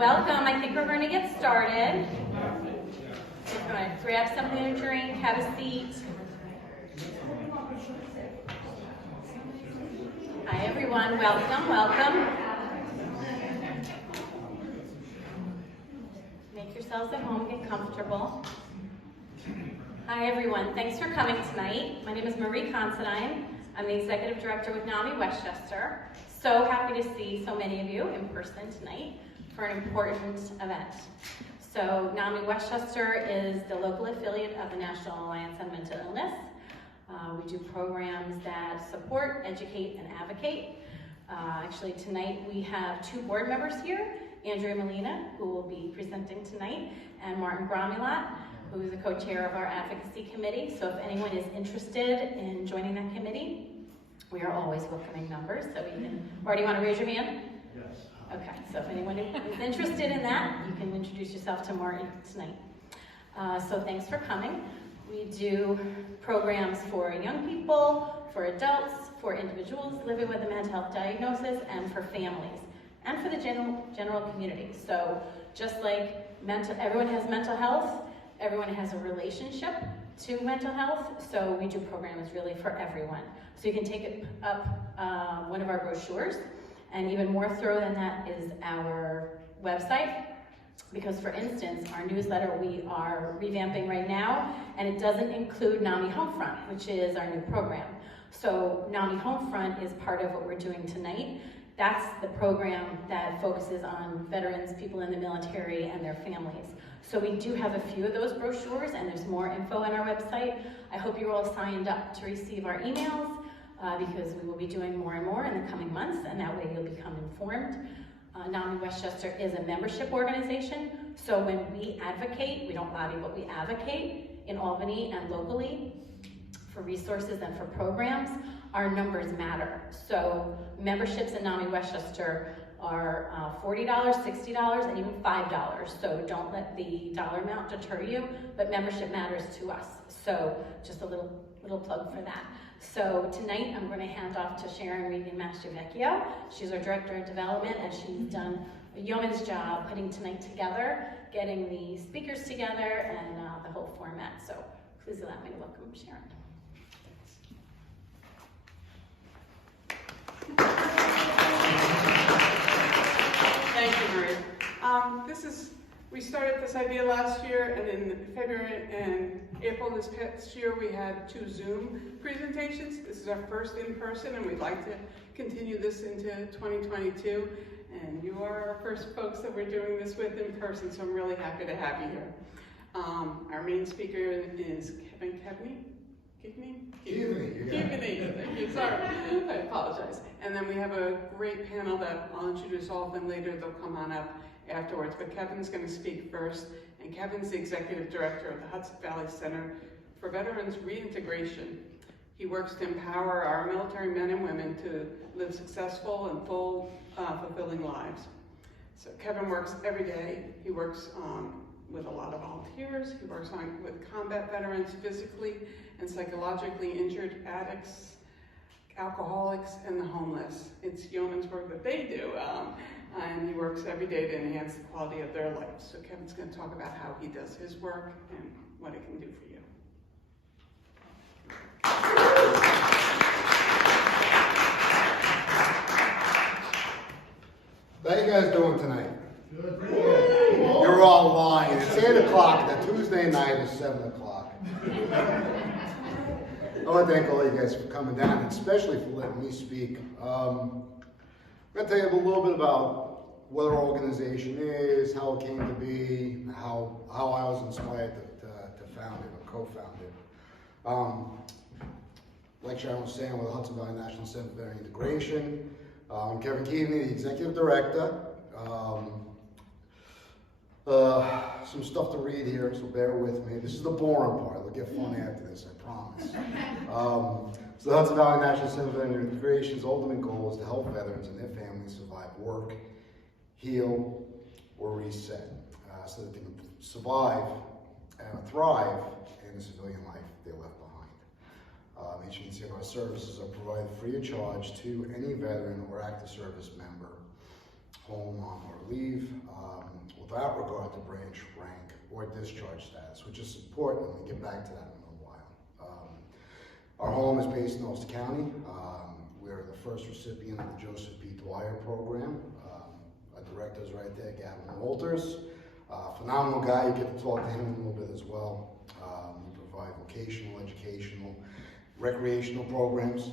Welcome. I think we're going to get started. Just going to grab something to drink, have a seat. Hi everyone, welcome, welcome. Make yourselves at home, get comfortable. Hi everyone, thanks for coming tonight. My name is Marie Considine. I'm the Executive Director with NAMI Westchester. So happy to see so many of you in person tonight for an important event. So NAMI Westchester is the local affiliate of the National Alliance on Mental Illness. We do programs that support, educate, and advocate. Actually tonight we have two board members here, Andrea Molina, who will be presenting tonight, and Martin Gromulat, who is the co-chair of our advocacy committee. So if anyone is interested in joining that committee, we are always welcoming numbers. So we can, Marty, you want to raise your hand? Yes. Okay, so if anyone is interested in that, you can introduce yourself to Marty tonight. So thanks for coming. We do programs for young people, for adults, for individuals living with a mental health diagnosis, and for families, and for the general community. So just like everyone has mental health, everyone has a relationship to mental health, so we do programs really for everyone. So you can take up one of our brochures, and even more thorough than that is our website, because for instance, our newsletter we are revamping right now, and it doesn't include NAMI Homefront, which is our new program. So NAMI Homefront is part of what we're doing tonight. That's the program that focuses on veterans, people in the military, and their families. So we do have a few of those brochures, and there's more info on our website. I hope you're all signed up to receive our emails, because we will be doing more and more in the coming months, and that way you'll become informed. NAMI Westchester is a membership organization, so when we advocate, we don't lobby, but we advocate in Albany and locally for resources and for programs, our numbers matter. So memberships in NAMI Westchester are $40, $60, and even $5. So don't let the dollar amount deter you, but membership matters to us. So just a little plug for that. So tonight I'm going to hand off to Sharon Regan-Mastrovecchio. She's our Director of Development, and she's done a yeoman's job putting tonight together, getting the speakers together, and the whole format. So please allow me to welcome Sharon. Thank you, Marie. We started this idea last year, and in February and April this past year, we had 2 Zoom presentations. This is our first in person, and we'd like to continue this into 2022. And you are our first folks that we're doing this with in person, so I'm really happy to have you here. Our main speaker is Kevin Keaveny. Keaveny, thank you, sorry, I apologize. And then we have a great panel that I'll introduce all of them later. They'll come on up afterwards, but Kevin's going to speak first, and Kevin's the Executive Director of the Hudson Valley Center for Veteran Reintegration. He works to empower our military men and women to live successful and fulfilling lives. So Kevin works every day. He works with a lot of volunteers. He works with combat veterans, physically and psychologically injured addicts, alcoholics, and the homeless. It's yeoman's work that they do, and he works every day to enhance the quality of their life. So Kevin's going to talk about how he does his work and what it can do for you. How you guys doing tonight? Good. You're all lying. It's 8 o'clock. The Tuesday night is 7 o'clock. I want to thank all you guys for coming down, and especially for letting me speak. I'm going to tell you a little bit about what our organization is, how it came to be, how I was inspired to found it or co-found it. Like Sharon was saying, we're the Hudson Valley National Center for Veteran Reintegration. I'm Kevin Keaveny, the Executive Director. Some stuff to read here, so bear with me. This is the boring part. It'll get fun after this, I promise. So the Hudson Valley National Center for Veteran Reintegration's ultimate goal is to help veterans and their families survive work, heal, or reset, so that they can survive and thrive in the civilian life they left behind. HVNCVR services are provided free of charge to any veteran or active service member home, on, or leave, without regard to branch, rank, or discharge status, which is important, and we'll get back to that in a little while. Our home is based in Ulster County. We're the first recipient of the Joseph B. Dwyer program. Our director's right there, Gavin Walters. Phenomenal guy. You get to talk to him a little bit as well. We provide vocational, educational, recreational programs,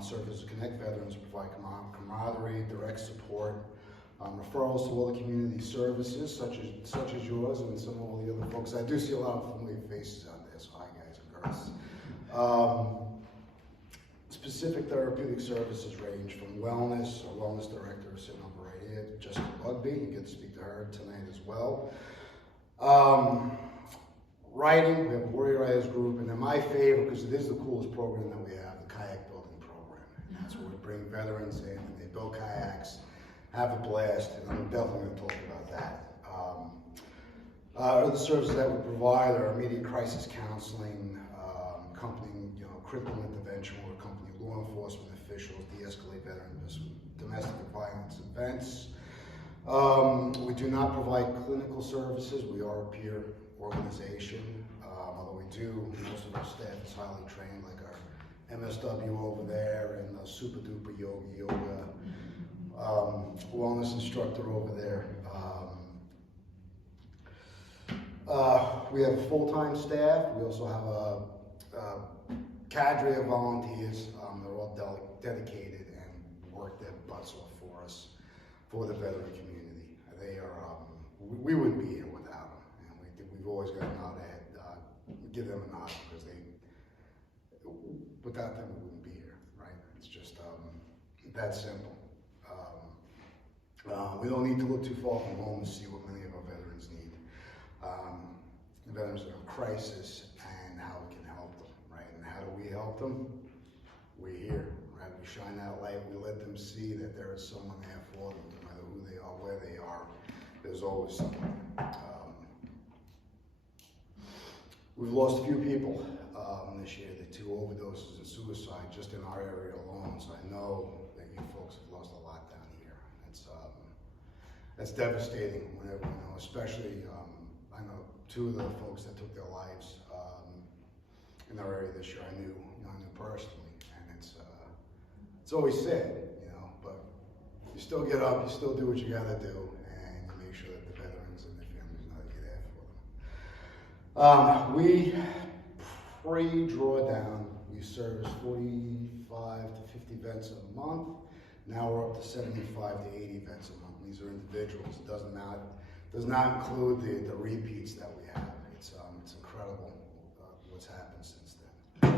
serve as a Connect Veterans, provide camaraderie, direct support, referrals to other community services such as yours and some of all the other folks. I do see a lot of familiar faces out there, so hi guys and girls. Specific therapeutic services range from wellness. Our wellness director is sitting over right here, Jessica Bugbee. You get to speak to her tonight as well. Writing, we have a Warrior Writers group, and then my favorite, because it is the coolest program that we have, the kayak building program. And that's where we bring veterans in and they build kayaks, have a blast, and I'm definitely going to talk about that. Other services that we provide are immediate crisis counseling, accompanying critical intervention, or accompanying law enforcement officials, de-escalate veterans, domestic violence events. We do not provide clinical services. We are a peer organization, although we do, most of our staff is highly trained, like our MSW over there and the super duper yoga wellness instructor over there. We have a full-time staff. We also have a cadre of volunteers. They're all dedicated and work their butts off for us, for the veteran community. They are, we wouldn't be here without them. And we've always got a nod ahead, give them a nod, because without them we wouldn't be here, right? It's just that simple. We don't need to look too far from home to see what many of our veterans need. The veterans are in crisis and how we can help them, right? And how do we help them? We're here, right? We shine that light, we let them see that there is someone there for them, no matter who they are, where they are, there's always someone. We've lost a few people this year, the 2 overdoses and suicide just in our area alone, so I know that you folks have lost a lot down here. That's devastating, whenever, especially, I know 2 of the folks that took their lives in our area this year, I knew personally, and it's always sad, but you still get up, you still do what you gotta do, and you make sure that the veterans and their families know that you're there for them. We pre-drawdown, we service 45 to 50 vets a month. Now we're up to 75 to 80 vets a month. These are individuals. It does not include the repeats that we have. It's incredible what's happened since then.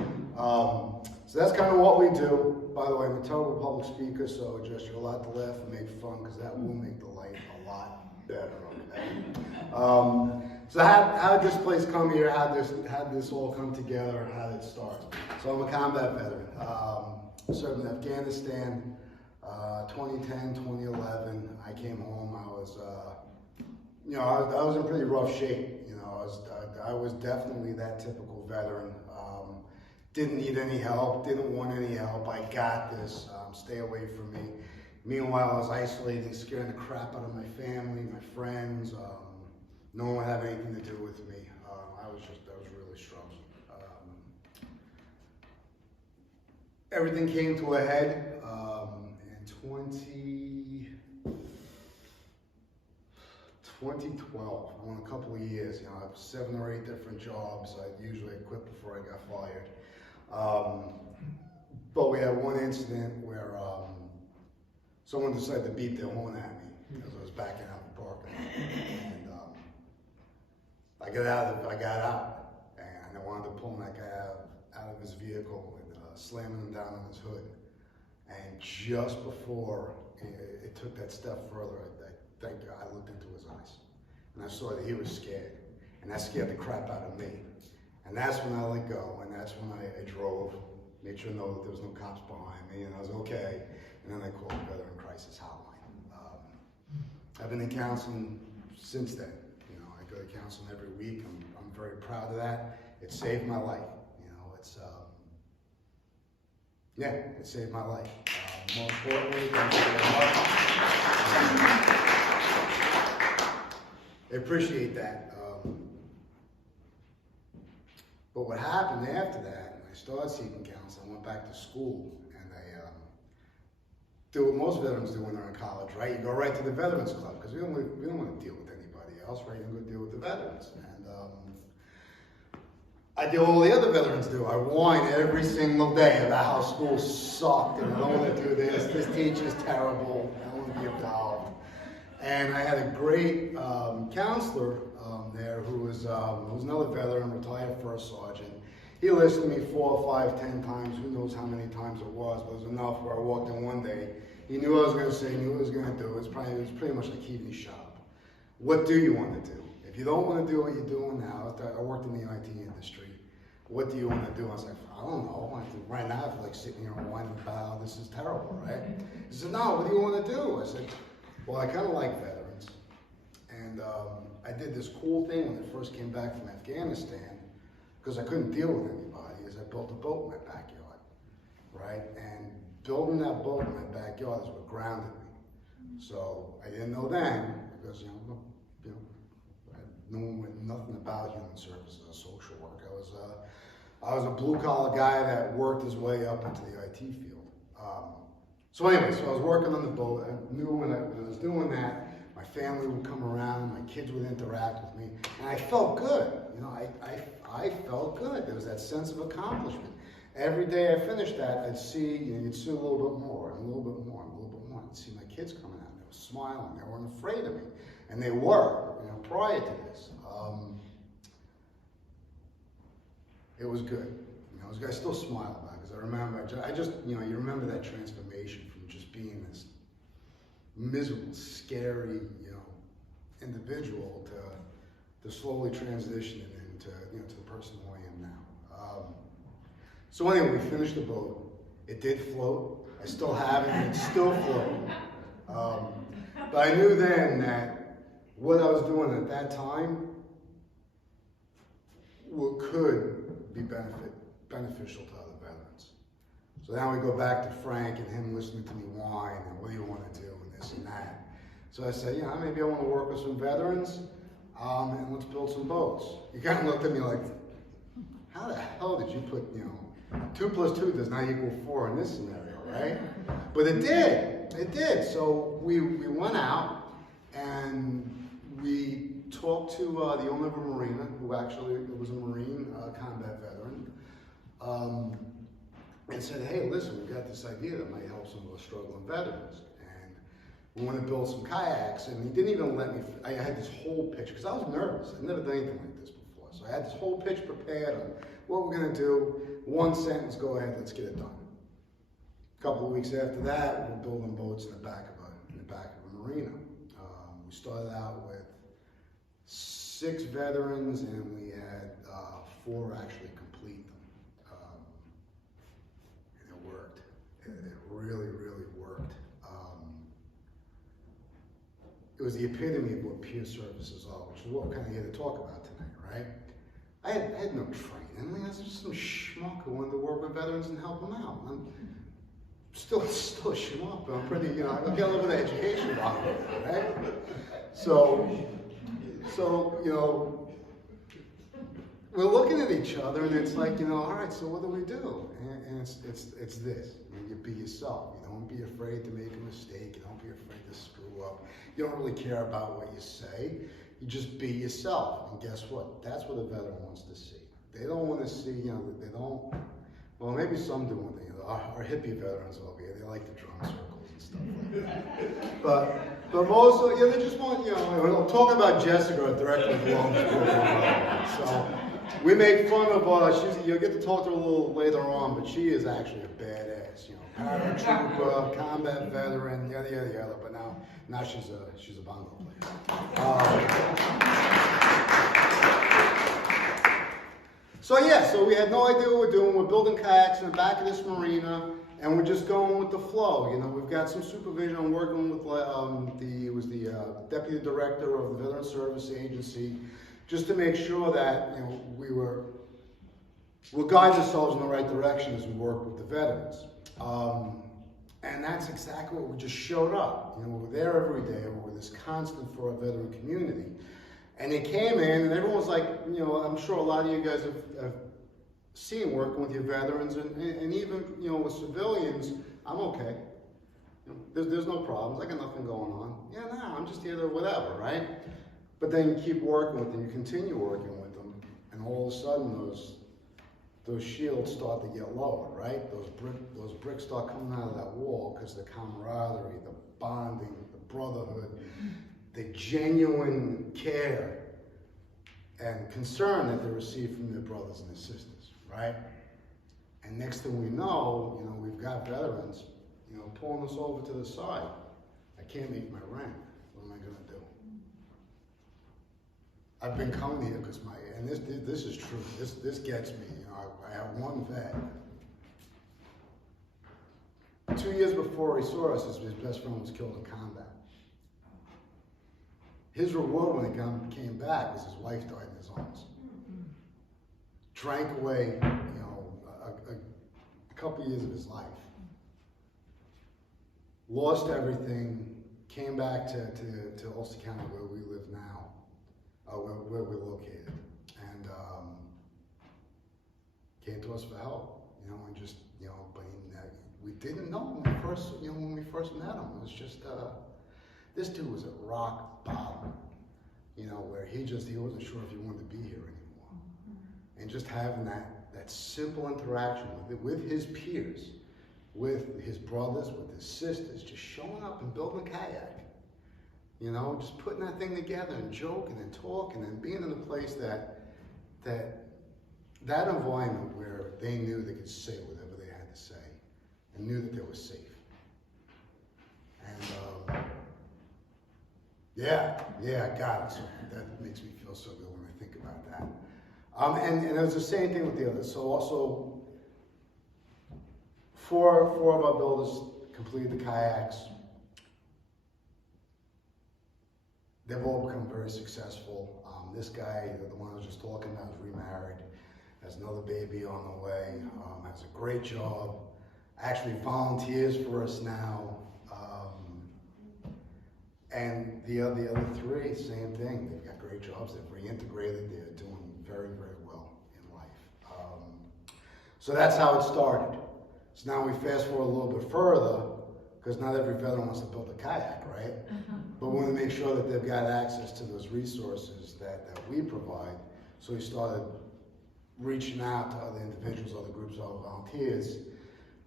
So that's kind of what we do. By the way, I'm a terrible public speaker, so just you're allowed to laugh and make fun, because that will make the light a lot better. Okay. So how did this place come here? How did this all come together? How did it start? So I'm a combat veteran. Served in Afghanistan, 2010, 2011. I came home. I was, I was in pretty rough shape. I was definitely that typical veteran. Didn't need any help. Didn't want any help. I got this. Stay away from me. Meanwhile, I was isolating, scaring the crap out of my family, my friends. No one would have anything to do with me. I was really struggling. Everything came to a head in 2012. I went a couple of years. I have 7 or 8 different jobs. I usually quit before I got fired. But we had one incident where someone decided to beat their horn at me because I was backing out the parking lot. And I got out, and I wound up pulling that guy out of his vehicle and slamming him down on his hood. And just before it took that step further, I looked into his eyes, and I saw that he was scared, and that scared the crap out of me. And that's when I let go, and that's when I drove, made sure that there was no cops behind me, and I was okay. And then I called the Veteran Crisis Hotline. I've been in counseling since then. I go to counseling every week. I'm very proud of that. It saved my life. It saved my life. More importantly, thank you very much. I appreciate that. But what happened after that, when I started seeking counsel, I went back to school, and I do what most veterans do when they're in college, right? You go right to the Veterans Club, because we don't want to deal with anybody else, right? You're going to deal with the veterans. And I do all the other veterans do. I whine every single day about how school sucked, and I don't want to do this teacher's terrible, I don't want to be involved. And I had a great counselor there who was another veteran, retired first sergeant. He listened to me 4 or 5, 10 times, who knows how many times it was, but it was enough where I walked in one day. He knew what I was going to say, knew what I was going to do. It was pretty much like Keaveny shop. What do you want to do? If you don't want to do what you're doing now, I worked in the IT industry. What do you want to do? I was like, I don't know. Right now, I feel like sitting here and whining about, this is terrible, right? He said, no, what do you want to do? I said, well, I kind of like veterans. And I did this cool thing when I first came back from Afghanistan, because I couldn't deal with anybody, is I built a boat in my backyard, right? And building that boat in my backyard is what grounded me. So I didn't know then, because I knew nothing about human services or social work. I was a blue collar guy that worked his way up into the IT field. So anyway, so I was working on the boat. I knew when I was doing that, my family would come around, my kids would interact with me, and I felt good. I felt good. There was that sense of accomplishment. Every day I finished that, I'd see, you'd see a little bit more, and a little bit more, and a little bit more. I'd see my kids coming out, they were smiling, they weren't afraid of me. And they were, prior to this. It was good. I still smile about it, because I remember, you remember that transformation from just being this miserable, scary, individual to slowly transitioning into, to the person who I am now. So anyway, we finished the boat. It did float. I still have it, and it's still floating. But I knew then that what I was doing at that time could be beneficial to other veterans. So now we go back to Frank and him listening to me whine, and what do you want to do, and this and that. So I said, maybe I want to work with some veterans, and let's build some boats. He kind of looked at me like, how the hell did you put, 2 + 2 does not equal 4 in this scenario, right? But it did. So we went out, and we talked to the owner of a marina, who actually was a Marine combat veteran, and said, hey, listen, we've got this idea that might help some of the struggling veterans. And we want to build some kayaks. And he didn't even let me, I had this whole pitch, because I was nervous. I'd never done anything like this before. So I had this whole pitch prepared on what we're going to do. 1 sentence, go ahead, let's get it done. A couple of weeks after that, we're building boats in the back of a marina. We started out with 6 veterans, and we had 4 actually complete them. And it worked. It really, really worked. It was the epitome of what peer services are, which is what we're kind of here to talk about tonight, right? I had no training. I was just some schmuck who wanted to work with veterans and help them out. I'm still a schmuck, but I'm pretty, I got a little bit of education about it, right? So, we're looking at each other, and it's like, all right, so what do we do? And it's this. You be yourself. You don't be afraid to make a mistake. You don't be afraid to screw up. You don't really care about what you say. You just be yourself. And guess what? That's what a veteran wants to see. They don't want to see, they don't, well, maybe some do want to, our hippie veterans over here, they like the drum circles and stuff like that. But most of, they just want, we'll talk about Jessica directly belongs to. So we make fun of her. You'll get to talk to her a little later on, but she is actually a badass, paratrooper, combat veteran, yada yada yada. But now she's a bongo player. So we had no idea what we're doing. We're building kayaks in the back of this marina, and we're just going with the flow. We've got some supervision. I'm working with the deputy director of the Veteran Service Agency, just to make sure that we'll guide ourselves in the right direction as we work with the veterans. And that's exactly what we just showed up. You know, we're there every day. We're this constant for our veteran community. And they came in, and everyone was like, you know, I'm sure a lot of you guys have seen working with your veterans, and even, you know, with civilians, I'm okay. You know, there's no problems. I got nothing going on. Yeah, no, I'm just here to whatever, right? But then you keep working with them, you continue working with them, and all of a sudden those shields start to get lower, right? Those bricks start coming out of that wall because the camaraderie, the bonding, the brotherhood, the genuine care and concern that they receive from their brothers and their sisters, right? And next thing we know, you know, we've got veterans, you know, pulling us over to the side. I can't make my rent. What am I gonna do? I've been coming here because and this is true. This gets me. You know, I have one vet. 2 years before he saw us, his best friend was killed in combat. His reward when he came back was his wife died in his arms. Drank away, you know, a couple years of his life. Lost everything. Came back to Ulster County where we live now, where we're located, and came to us for help, you know, and just, you know, but we didn't know when we first met him. It was just, this dude was at rock bottom, you know, where he wasn't sure if he wanted to be here anymore. And just having that simple interaction with his peers, with his brothers, with his sisters, just showing up and building a kayak. You know, just putting that thing together and joking and talking and being in a place that environment where they knew they could say whatever they had to say and knew that they were safe. And yeah, God, that makes me feel so good when I think about that. And it was the same thing with the others. So also, four of our builders completed the kayaks. They've all become very successful. This guy, the one I was just talking about, is remarried, has another baby on the way, has a great job, actually volunteers for us now. And the other three, same thing. They've got great jobs. They've reintegrated. They're doing very, very well in life. So that's how it started. So now we fast forward a little bit further, because not every veteran wants to build a kayak, right? But we want to make sure that they've got access to those resources that we provide. So we started reaching out to other individuals, other groups, other volunteers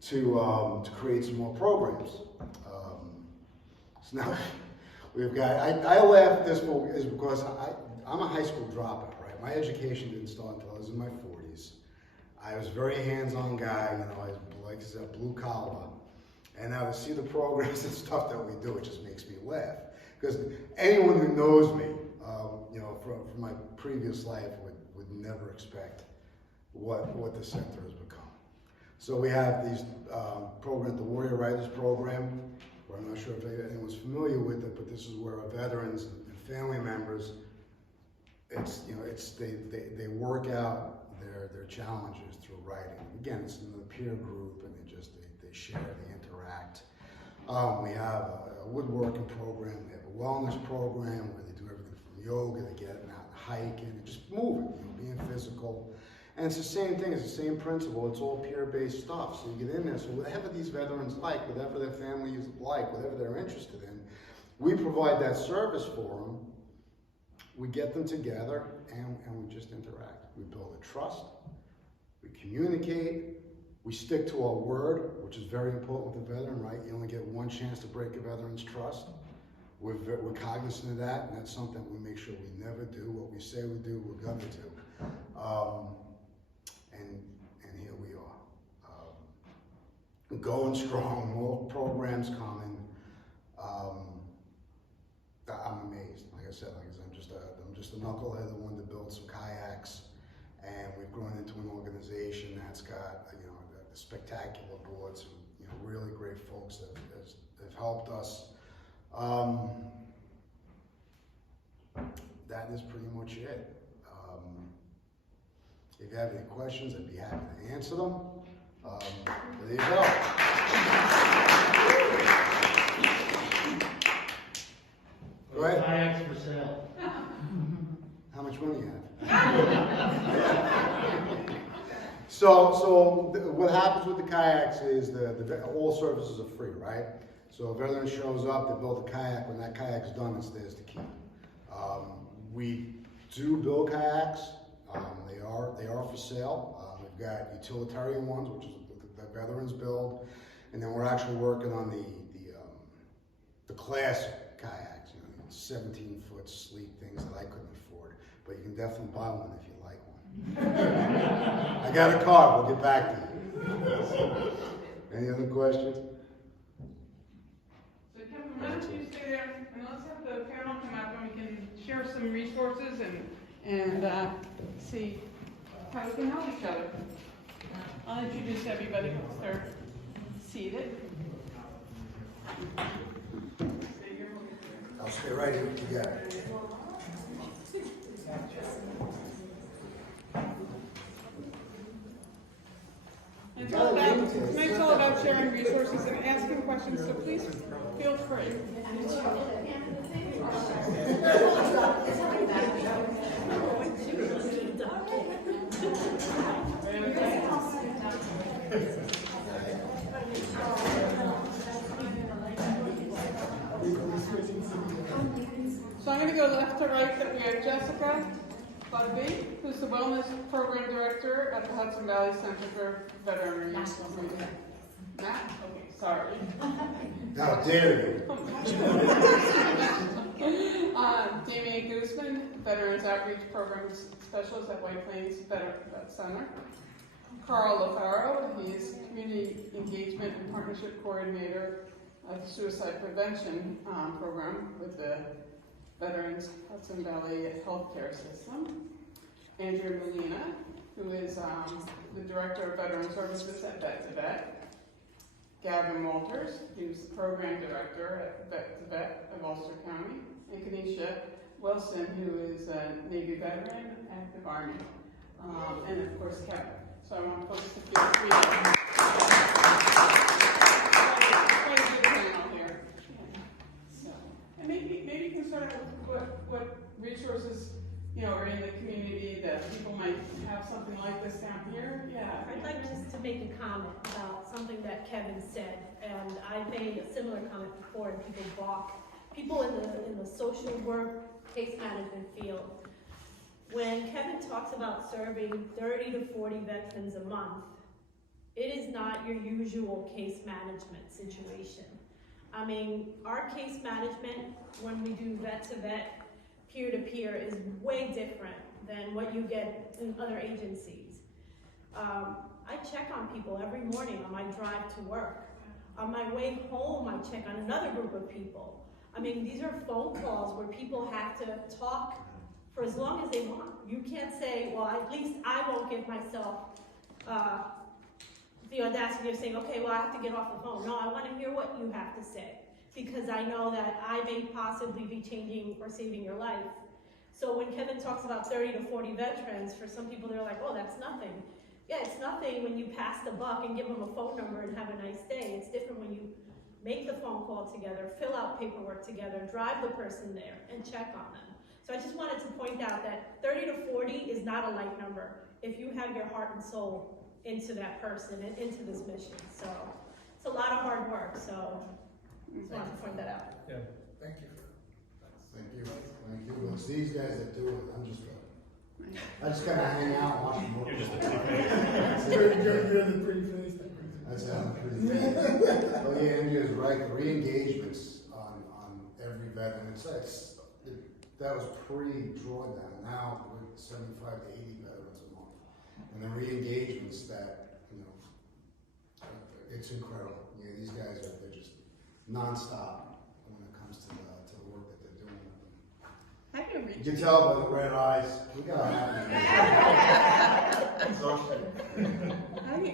to create some more programs. So now we've got, I laugh at this is because I'm a high school dropout, right? My education didn't start until I was in my 40s. I was a very hands-on guy, you know, I was, like I said, blue collar. And now to see the programs and stuff that we do, it just makes me laugh. Because anyone who knows me, you know, from my previous life would never expect what the center has become. So we have these programs, the Warrior Writers Program, where I'm not sure if anyone's familiar with it, but this is where our veterans and family members, they work out their challenges through writing. Again, it's another peer group, and they share, they interact. We have a woodworking program, we have a wellness program where they do everything from yoga, they get out and hiking, and just moving, you know, being physical. And it's the same thing, it's the same principle, it's all peer-based stuff. So you get in there, so whatever these veterans like, whatever their families like, whatever they're interested in, we provide that service for them. We get them together, and we just interact. We build a trust, we communicate, we stick to our word, which is very important with a veteran, right? You only get one chance to break a veteran's trust. We're cognizant of that, and that's something we make sure we never do. What we say we do, we're gonna do. And here we are. Going strong, more programs coming. I'm amazed. Like I said, I'm just a knucklehead that wanted to build some kayaks, and we've grown into an organization that's got, you know, spectacular boards, you know, really great folks that have helped us. That is pretty much it. If you have any questions, I'd be happy to answer them. There you go. Go ahead. Kayaks for sale. How much money you have? So what happens with the kayaks is all services are free, right? So if a veteran shows up, they build a kayak. When that kayak's done, it's theirs to keep. We do build kayaks. They are for sale. We've got utilitarian ones, which is the veterans build, and then we're actually working on the classic kayaks. 17-foot sleek things that I couldn't afford, but you can definitely buy one if you like one. I got a card. We'll get back to you. Any other questions? So Kevin, why don't you stay there and let's have the panel come up and we can share some resources and see how we can help each other. I'll introduce everybody once they're seated. I'll stay right here. You got it. Tonight's all about sharing resources and asking questions, so please feel free. So I'm going to go left to right. That we have Jessica Bugbee, who's the Wellness Program Director at the Hudson Valley Center for Veteran Reintegration. Matt? Okay, sorry. How dare you? Damian Guzman, Veterans Outreach Program Specialist at White Plains Veteran Center. LoFaro, he is Community Engagement and Partnership Coordinator of the Suicide Prevention Program with the Veterans Hudson Valley Healthcare System. Andrea, Molina, who is the Director of Veteran Services at Vet. Gavin, who's the Program Director at Vet of Ulster County. And Kanisha Wilson, who is a Navy veteran, active Army. And of course, Kevin. So I want folks to feel free to quite a good panel here. So, and maybe you can start out with what resources are in the community that people might have something like this down here. Yeah. I'd like just to make a comment about something that Kevin said, and I made a similar comment before, and people balk. People in the social work, case management field. When Kevin talks about serving 30 to 40 veterans a month, it is not your usual case management situation. I mean, our case management, when we do vet-to-vet, peer-to-peer, is way different than what you get in other agencies. I check on people every morning on my drive to work. On my way home, I check on another group of people. I mean, these are phone calls where people have to talk for as long as they want. You can't say, well, at least I won't give myself the audacity of saying, okay, well, I have to get off the phone. No, I want to hear what you have to say, because I know that I may possibly be changing or saving your life. So when Kevin talks about 30 to 40 veterans, for some people they're like, oh, that's nothing. Yeah, it's nothing when you pass the buck and give them a phone number and have a nice day. It's different when you make the phone call together, fill out paperwork together, drive the person there, and check on them. So I just wanted to point out that 30 to 40 is not a light number if you have your heart and soul into that person and into this mission. So it's a lot of hard work. So just wanted to point that out. Yeah. Thank you. Thank you. Thank you. It's these guys that do it. I'm just I just gotta hang out and watch them work. You're just a pretty face. You're the pretty face. That's how I'm pretty face. Oh yeah, Andrea's right. The re-engagements on every veteran. That was pre-drawdown. Now we're 75 to 80 veterans a month, and the re-engagements that it's incredible. Yeah, these guys they're just nonstop when it comes to the work that they're doing. How do you reach? You can tell by the red eyes. We got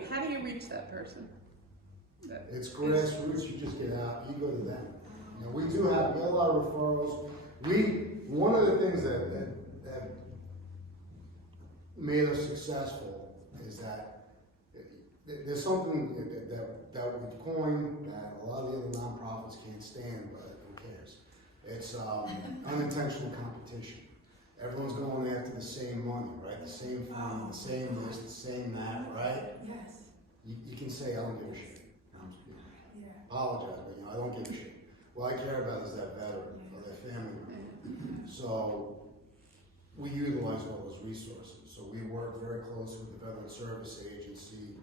How do you reach that person? It's grassroots. You just get out. You go to them. We do have a lot of referrals. One of the things that made us successful is that there's something that we've coined that a lot of the other nonprofits can't stand, but who cares? It's unintentional competition. Everyone's going after the same money, right? The same fund, the same this, the same that, right? Yes. You can say, I don't give a shit. Yeah. Apologize, but I don't give a shit. What I care about is that veteran or their family member. So we utilize all those resources. So we work very closely with the Veteran Service Agency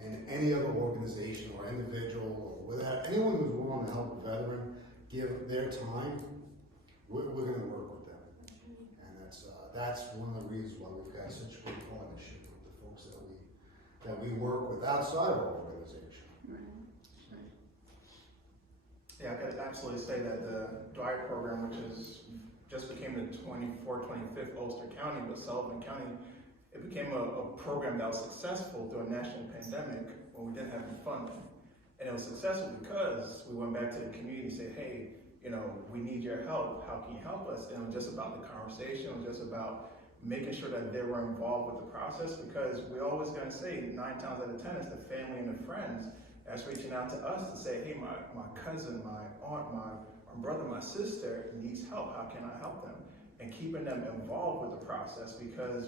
and any other organization or individual or whatever, anyone who's willing to help a veteran give their time, we're going to work with them. And that's one of the reasons why we've got such great partnership with the folks that we work with outside of our organization. Yeah, I could absolutely say that the Dwight program, which just became the 24th, 25th Ulster County, but Sullivan County, it became a program that was successful through a national pandemic when we didn't have any funding. And it was successful because we went back to the community and said, hey, we need your help. How can you help us? And it was just about the conversation. It was just about making sure that they were involved with the process, because we always gonna say 9 times out of 10 it's the family and the friends that's reaching out to us to say, hey, my cousin, my aunt, my brother, my sister needs help. How can I help them? And keeping them involved with the process, because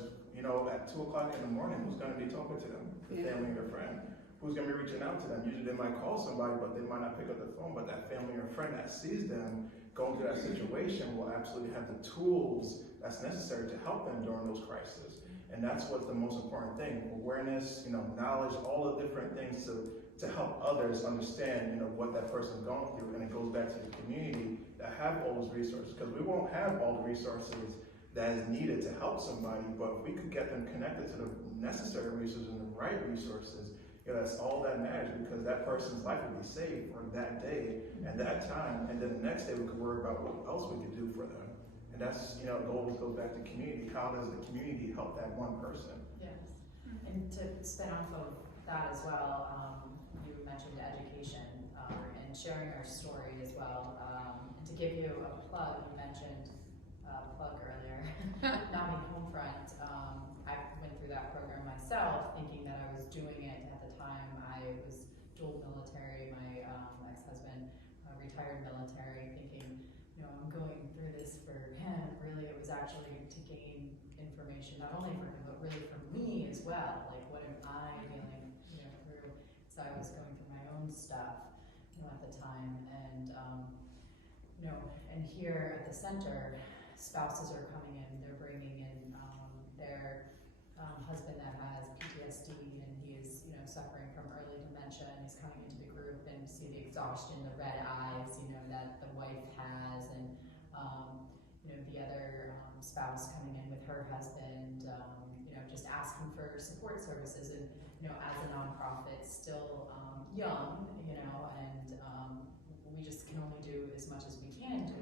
at 2 o'clock in the morning, who's gonna be talking to them? The family or friend. Who's gonna be reaching out to them? Usually they might call somebody, but they might not pick up the phone, but that family or friend that sees them going through that situation will absolutely have the tools that's necessary to help them during those crises. And that's what's the most important thing. Awareness, knowledge, all the different things to help others understand, what that person's going through. And it goes back to the community that have all those resources, because we won't have all the resources that is needed to help somebody, but if we could get them connected to the necessary resources and the right resources, that's all that matters, because that person's life will be saved for that day and that time, and then the next day we could worry about what else we could do for them. And that's, it always goes back to community. How does the community help that one person? Yes, and to spin off of that as well, you mentioned education and sharing our story as well. And to give you a plug, you mentioned plug earlier, NAMI Homefront. I went through that program myself, thinking that I was doing it at the time. I was dual military. My ex-husband retired military, thinking, I'm going through this for him. Really, it was actually to gain information, not only for him, but really for me as well. Like, what am I dealing, through? So I was going through my own stuff, at the time, and and here at the center, spouses are coming in. They're bringing in their husband that has PTSD, and he is, suffering from early dementia, and he's coming into the group and see the exhaustion, the red eyes, that the wife has, and the other spouse coming in with her husband, just asking for support services, and as a nonprofit, still young, and we just can only do as much as we can do,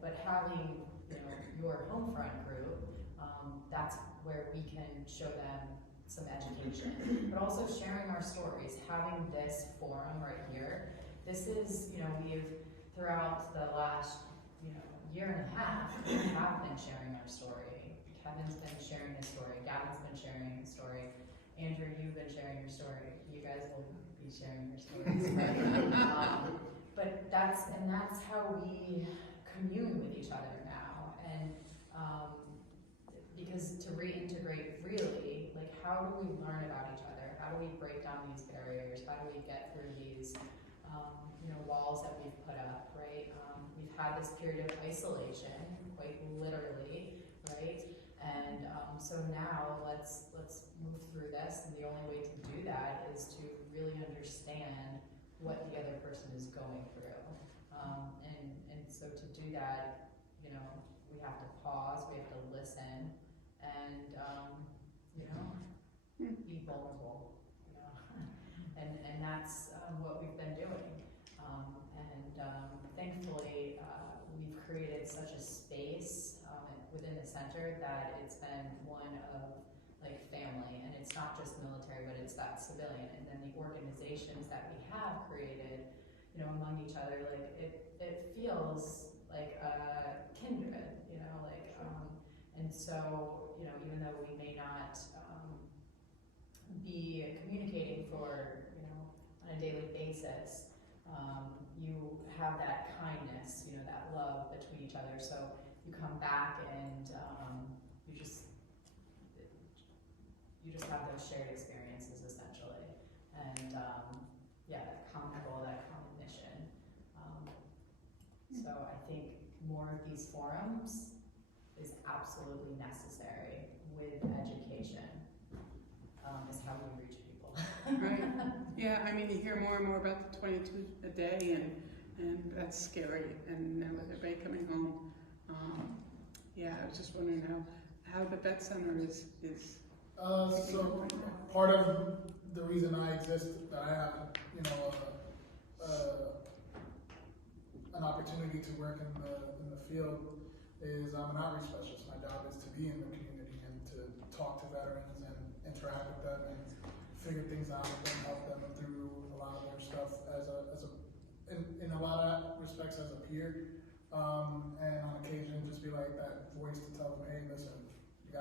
but having your Homefront group, that's where we can show them some education, but also sharing our stories, having this forum right here. This is, we've, throughout the last, year and a half, we have been sharing our story. Kevin's been sharing his story. Gavin's been sharing his story. Andrea, you've been sharing your story. You guys will be sharing your stories. But that's how we commune with each other now. And because to reintegrate, really, like, how do we learn about each other? How do we break down these barriers? How do we get through these walls that we've put up, right? We've had this period of isolation, quite literally, right? And so now let's move through this, and the only way to do that is to really understand what the other person is going through. And so to do that, we have to pause, we have to listen, and be vulnerable, and that's what we've been doing. Thankfully, we've created such a space within the center that it's been one of family, and it's not just military, but it's that civilian, and then the organizations that we have created, among each other, it feels like a kindred, and so, even though we may not be communicating for, on a daily basis, you have that kindness, that love between each other. So you come back and you just have those shared experiences essentially, and that common goal, that common mission. So I think more of these forums is absolutely necessary with education. Is how we reach people. Right. Yeah, I mean, you hear more and more about the 22 a day, and that's scary. And now with everybody coming home, I was just wondering how the Vet Center is. So part of the reason I exist, that I have, an opportunity to work in the field, is I'm an outreach specialist. My job is to be in the community and to talk to veterans and interact with them and figure things out and help them through a lot of their stuff in a lot of respects as a peer, and on occasion just be like that voice to tell them, hey, listen, you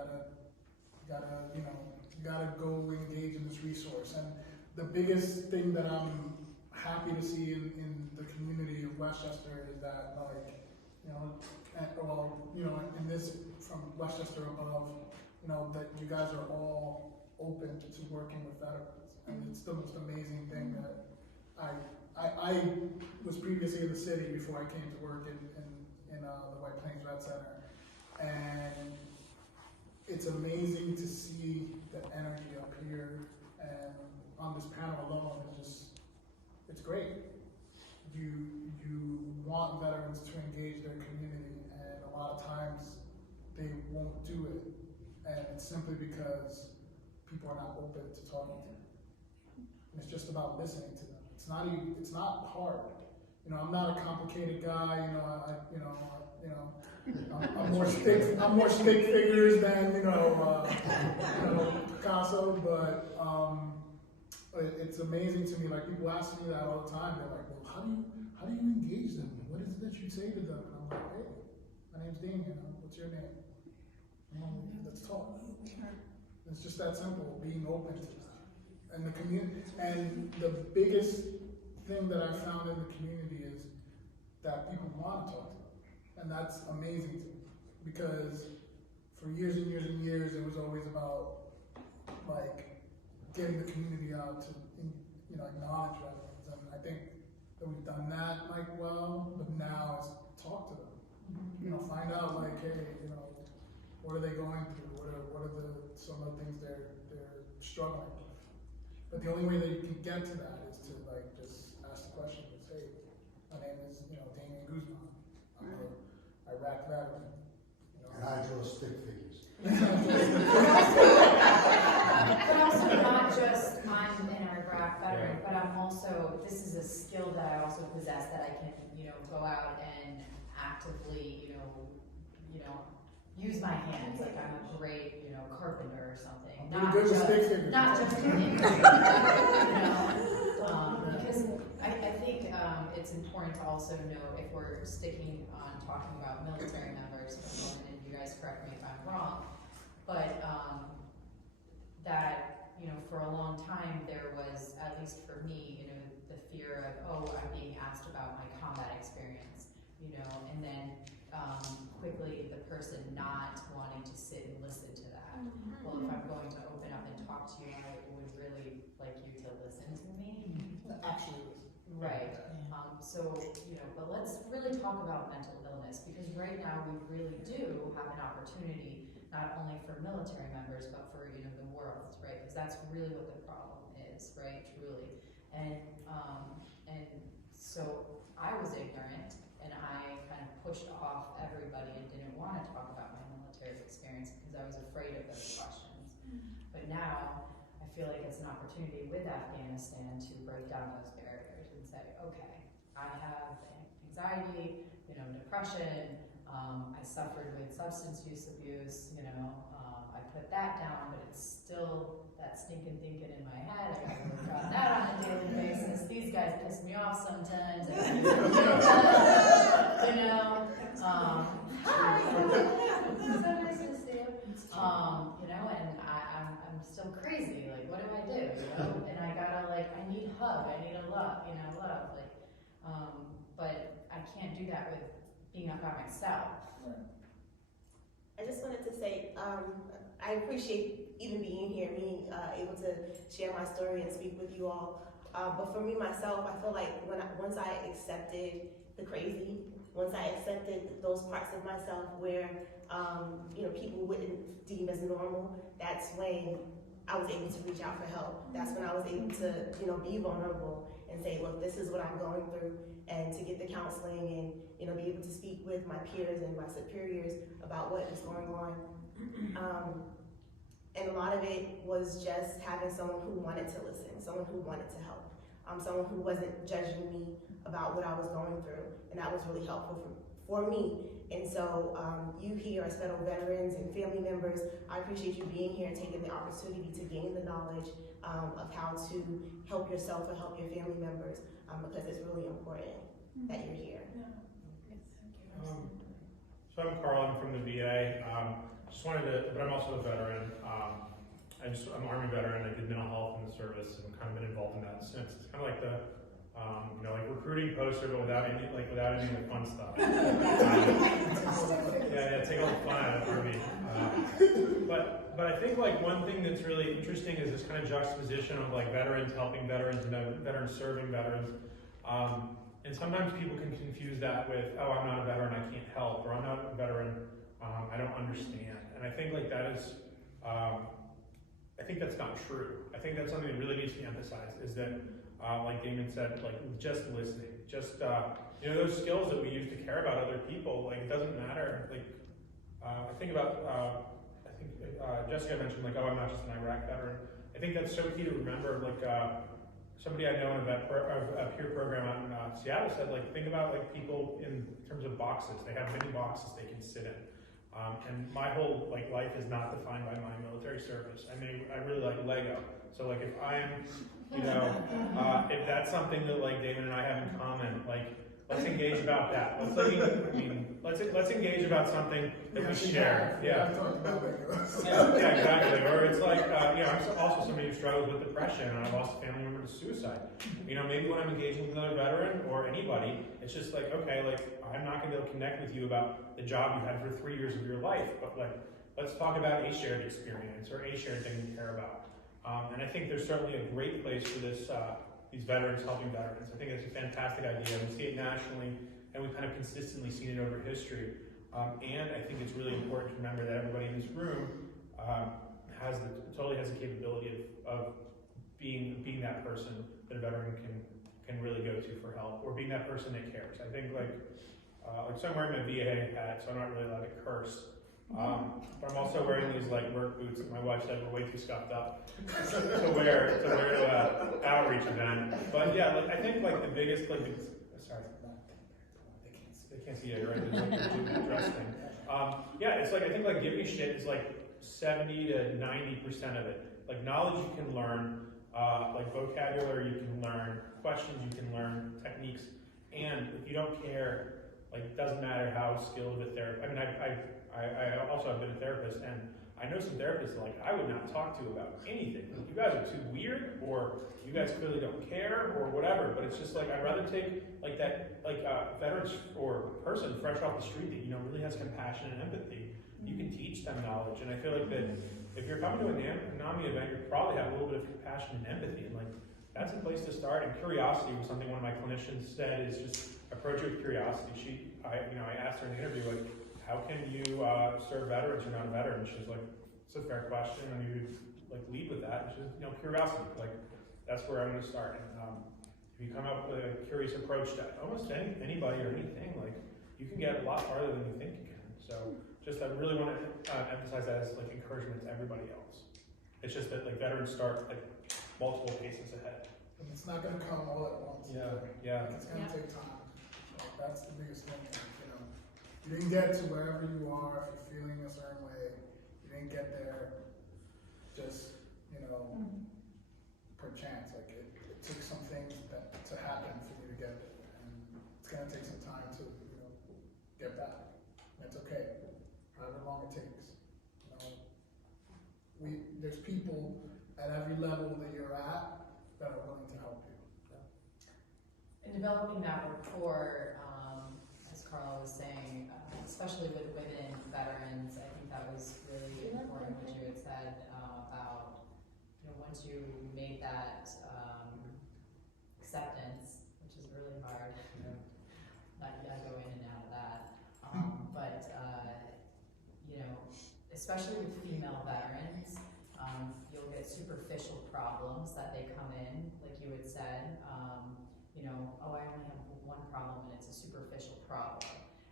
gotta go engage in this resource. And the biggest thing that I'm happy to see in the community of Westchester is that, in this, from Westchester above, that you guys are all open to working with veterans. And it's the most amazing thing that I was previously in the city before I came to work in the White Plains Vet Center. And it's amazing to see the energy up here, and on this panel alone it's great. You want veterans to engage their community, and a lot of times they won't do it, and it's simply because people are not open to talking to them. And it's just about listening to them. It's not hard. I'm not a complicated guy. I'm more stick figures than Picasso, but it's amazing to me. Like, people ask me that all the time. They're like, well, how do you engage them? What is it that you say to them? And I'm like, hey, my name's Damian. What's your name? Let's talk. It's just that simple. Being open to that, and the community. And the biggest thing that I found in the community is that people want to talk to them. And that's amazing to me, because for years and years and years, it was always about, like, getting the community out to, acknowledge veterans. And I think that we've done that, well, but now it's talk to them. Find out, like, hey, what are they going through? What are some of the things they're struggling with? But the only way that you can get to that is to, like, just ask the question, hey, my name is, Damian Guzman. I'm a Iraq veteran. And I draw stick figures. But also not just I'm an Iraq veteran, but I'm also, this is a skill that I also possess, that I can, go out and actively, use my hands. Like, I'm a great, carpenter or something. Not just doing because I think it's important to also know, if we're sticking on talking about military members for a moment, and you guys correct me if I'm wrong, but that, for a long time there was, at least for me, the fear of, I'm being asked about my combat experience, and then quickly the person not wanting to sit and listen to that. Well, if I'm going to open up and talk to you, I would really like you to listen to me. Actually. Right. But let's really talk about mental illness, because right now we really do have an opportunity, not only for military members, but for, the world, right? Because that's really what the problem is, right? Truly. And so I was ignorant, and I kind of pushed off everybody and didn't want to talk about my military experience because I was afraid of those questions. But now I feel like it's an opportunity with Afghanistan to break down those barriers and say, okay, I have anxiety, depression, I suffered with substance use abuse, I put that down, but it's still that stinking thinking in my head. I gotta work on that on a daily basis. These guys piss me off sometimes. And hi, so nice to see you. And I'm still crazy. Like, what do I do? that with being up by myself. I just wanted to say, I appreciate even being here, being able to share my story and speak with you all. But for me, myself, I feel like once I accepted the crazy, once I accepted those parts of myself where, people wouldn't deem as normal, that's when I was able to reach out for help. That's when I was able to, be vulnerable and say, look, this is what I'm going through, and to get the counseling and, be able to speak with my peers and my superiors about what is going on. And a lot of it was just having someone who wanted to listen, someone who wanted to help, someone who wasn't judging me about what I was going through, and that was really helpful for me. And so you here as federal veterans and family members, I appreciate you being here and taking the opportunity to gain the knowledge of how to help yourself or help your family members, because it's really important that you're here. So I'm Carl, I'm from the VA. But I'm also a veteran. I'm an Army veteran. I did mental health in the service, and I've kind of been involved in that since. It's kind of like the, like recruiting poster, but without any of the fun stuff. Take all the fun out of Army. But I think like one thing that's really interesting is this kind of juxtaposition of like veterans helping veterans and veterans serving veterans. And sometimes people can confuse that with, oh, I'm not a veteran, I can't help, or I'm not a veteran, I don't understand. And I think like that is, I think that's not true. I think that's something that really needs to be emphasized, is that, like Damian said, like just listening, just, those skills that we use to care about other people, like it doesn't matter. Like, I think Jessica mentioned like, oh, I'm not just an Iraq veteran. I think that's so key to remember. Like, somebody I know in a peer program out in Seattle said, like, think about like people in terms of boxes. They have many boxes they can sit in. And my whole like life is not defined by my military service. I really like Lego. So like if I'm, if that's something that like David and I have in common, like let's engage about that. Let's engage about something that we share. Yeah. Yeah, exactly. Or it's like, I'm also somebody who struggles with depression, and I lost a family member to suicide. Maybe when I'm engaging with another veteran or anybody, it's just like, okay, like I'm not going to be able to connect with you about the job you had for 3 years of your life, but like let's talk about a shared experience or a shared thing you care about. And I think there's certainly a great place for this. These veterans helping veterans. I think it's a fantastic idea. We see it nationally, and we've kind of consistently seen it over history. And I think it's really important to remember that everybody in this room totally has the capability of being that person that a veteran can really go to for help, or being that person that cares. I think so I'm wearing my VA hat, so I'm not really allowed to curse. But I'm also wearing these like work boots that my wife said were way too scuffed up to wear to an outreach event. But yeah, like I think like the biggest sorry, they can't see it, right? It's like the dress thing. It's like I think like give me shit is like 70 to 90% of it. Like knowledge you can learn, like vocabulary you can learn, questions you can learn, techniques, and if you don't care, like it doesn't matter how skilled of a therapist. I also have been a therapist, and I know some therapists like I would not talk to about anything. Like, you guys are too weird, or you guys clearly don't care, or whatever. But it's just like I'd rather take like that veteran or person fresh off the street that really has compassion and empathy. You can teach them knowledge, and I feel like that if you're coming to a NAMI event, you probably have a little bit of compassion and empathy, and like that's a place to start. And curiosity was something one of my clinicians said is just approach it with curiosity. I asked her in the interview like, how can you serve veterans who are not a veteran? And she's like, it's a fair question, and you like lead with that. And she's curiosity, like that's where I'm going to start. And if you come up with a curious approach to almost anybody or anything, like you can get a lot farther than you think you can. So just I really want to emphasize that as like encouragement to everybody else. It's just that like veterans start like multiple paces ahead. And it's not going to come all at once. Yeah. It's going to take time. So that's the biggest thing. You didn't get to wherever you are if you're feeling a certain way. You didn't get there just, per chance. Like it took some things to happen for you to get there. And it's going to take some time to, get back. And it's okay. However long it takes. There's people at every level that you're at that are willing to help you. In developing that rapport, as Carla was saying, especially with women veterans, I think that was really important what you had said about, you know, once you made that acceptance, which is really hard, you gotta go in and out of that. But you know, especially with female veterans, you'll get superficial problems that they come in, like you had said. You know, oh, I only have one problem and it's a superficial problem.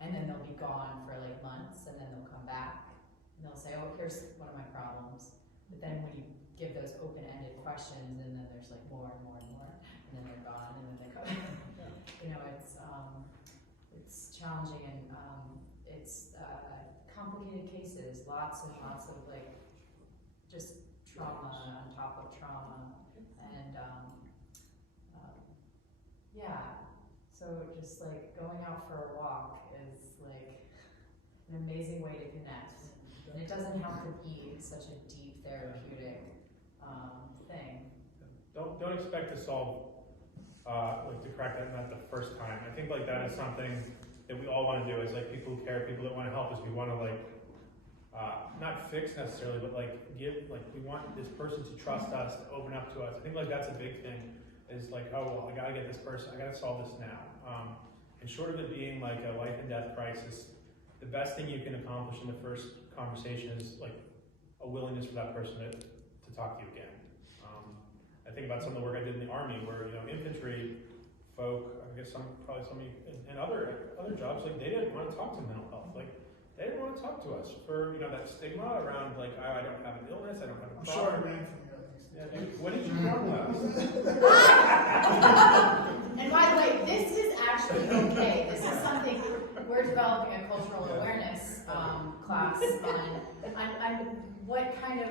And then they'll be gone for like months and then they'll come back and they'll say, oh, here's one of my problems. But then when you give those open-ended questions and then there's like more and more and more, and then they're gone and then they come. You know, it's challenging and it's complicated cases, lots and lots of like just trauma on top of trauma. And yeah, so just like going out for a walk is like an amazing way to connect. And it doesn't have to be such a deep therapeutic thing. Don't expect to solve, like to crack that nut the first time. I think like that is something that we all want to do as like people who care, people that want to help us. We want to like, not fix necessarily, but like we want this person to trust us, to open up to us. I think like that's a big thing. Is like, oh, well, I gotta get this person, I gotta solve this now. And short of it being like a life and death crisis, the best thing you can accomplish in the first conversation is like a willingness for that person to talk to you again. I think about some of the work I did in the Army where, you know, infantry folk, I guess probably some of you, and other jobs, like they didn't want to talk to mental health. Like they didn't want to talk to us for, you know, that stigma around like, I don't have an illness, I don't have a I'm problem. sure I ran from you at least. Yeah, dude, what did you run last? And by the way, this is actually okay. This is something we're developing a cultural awareness class on what kind of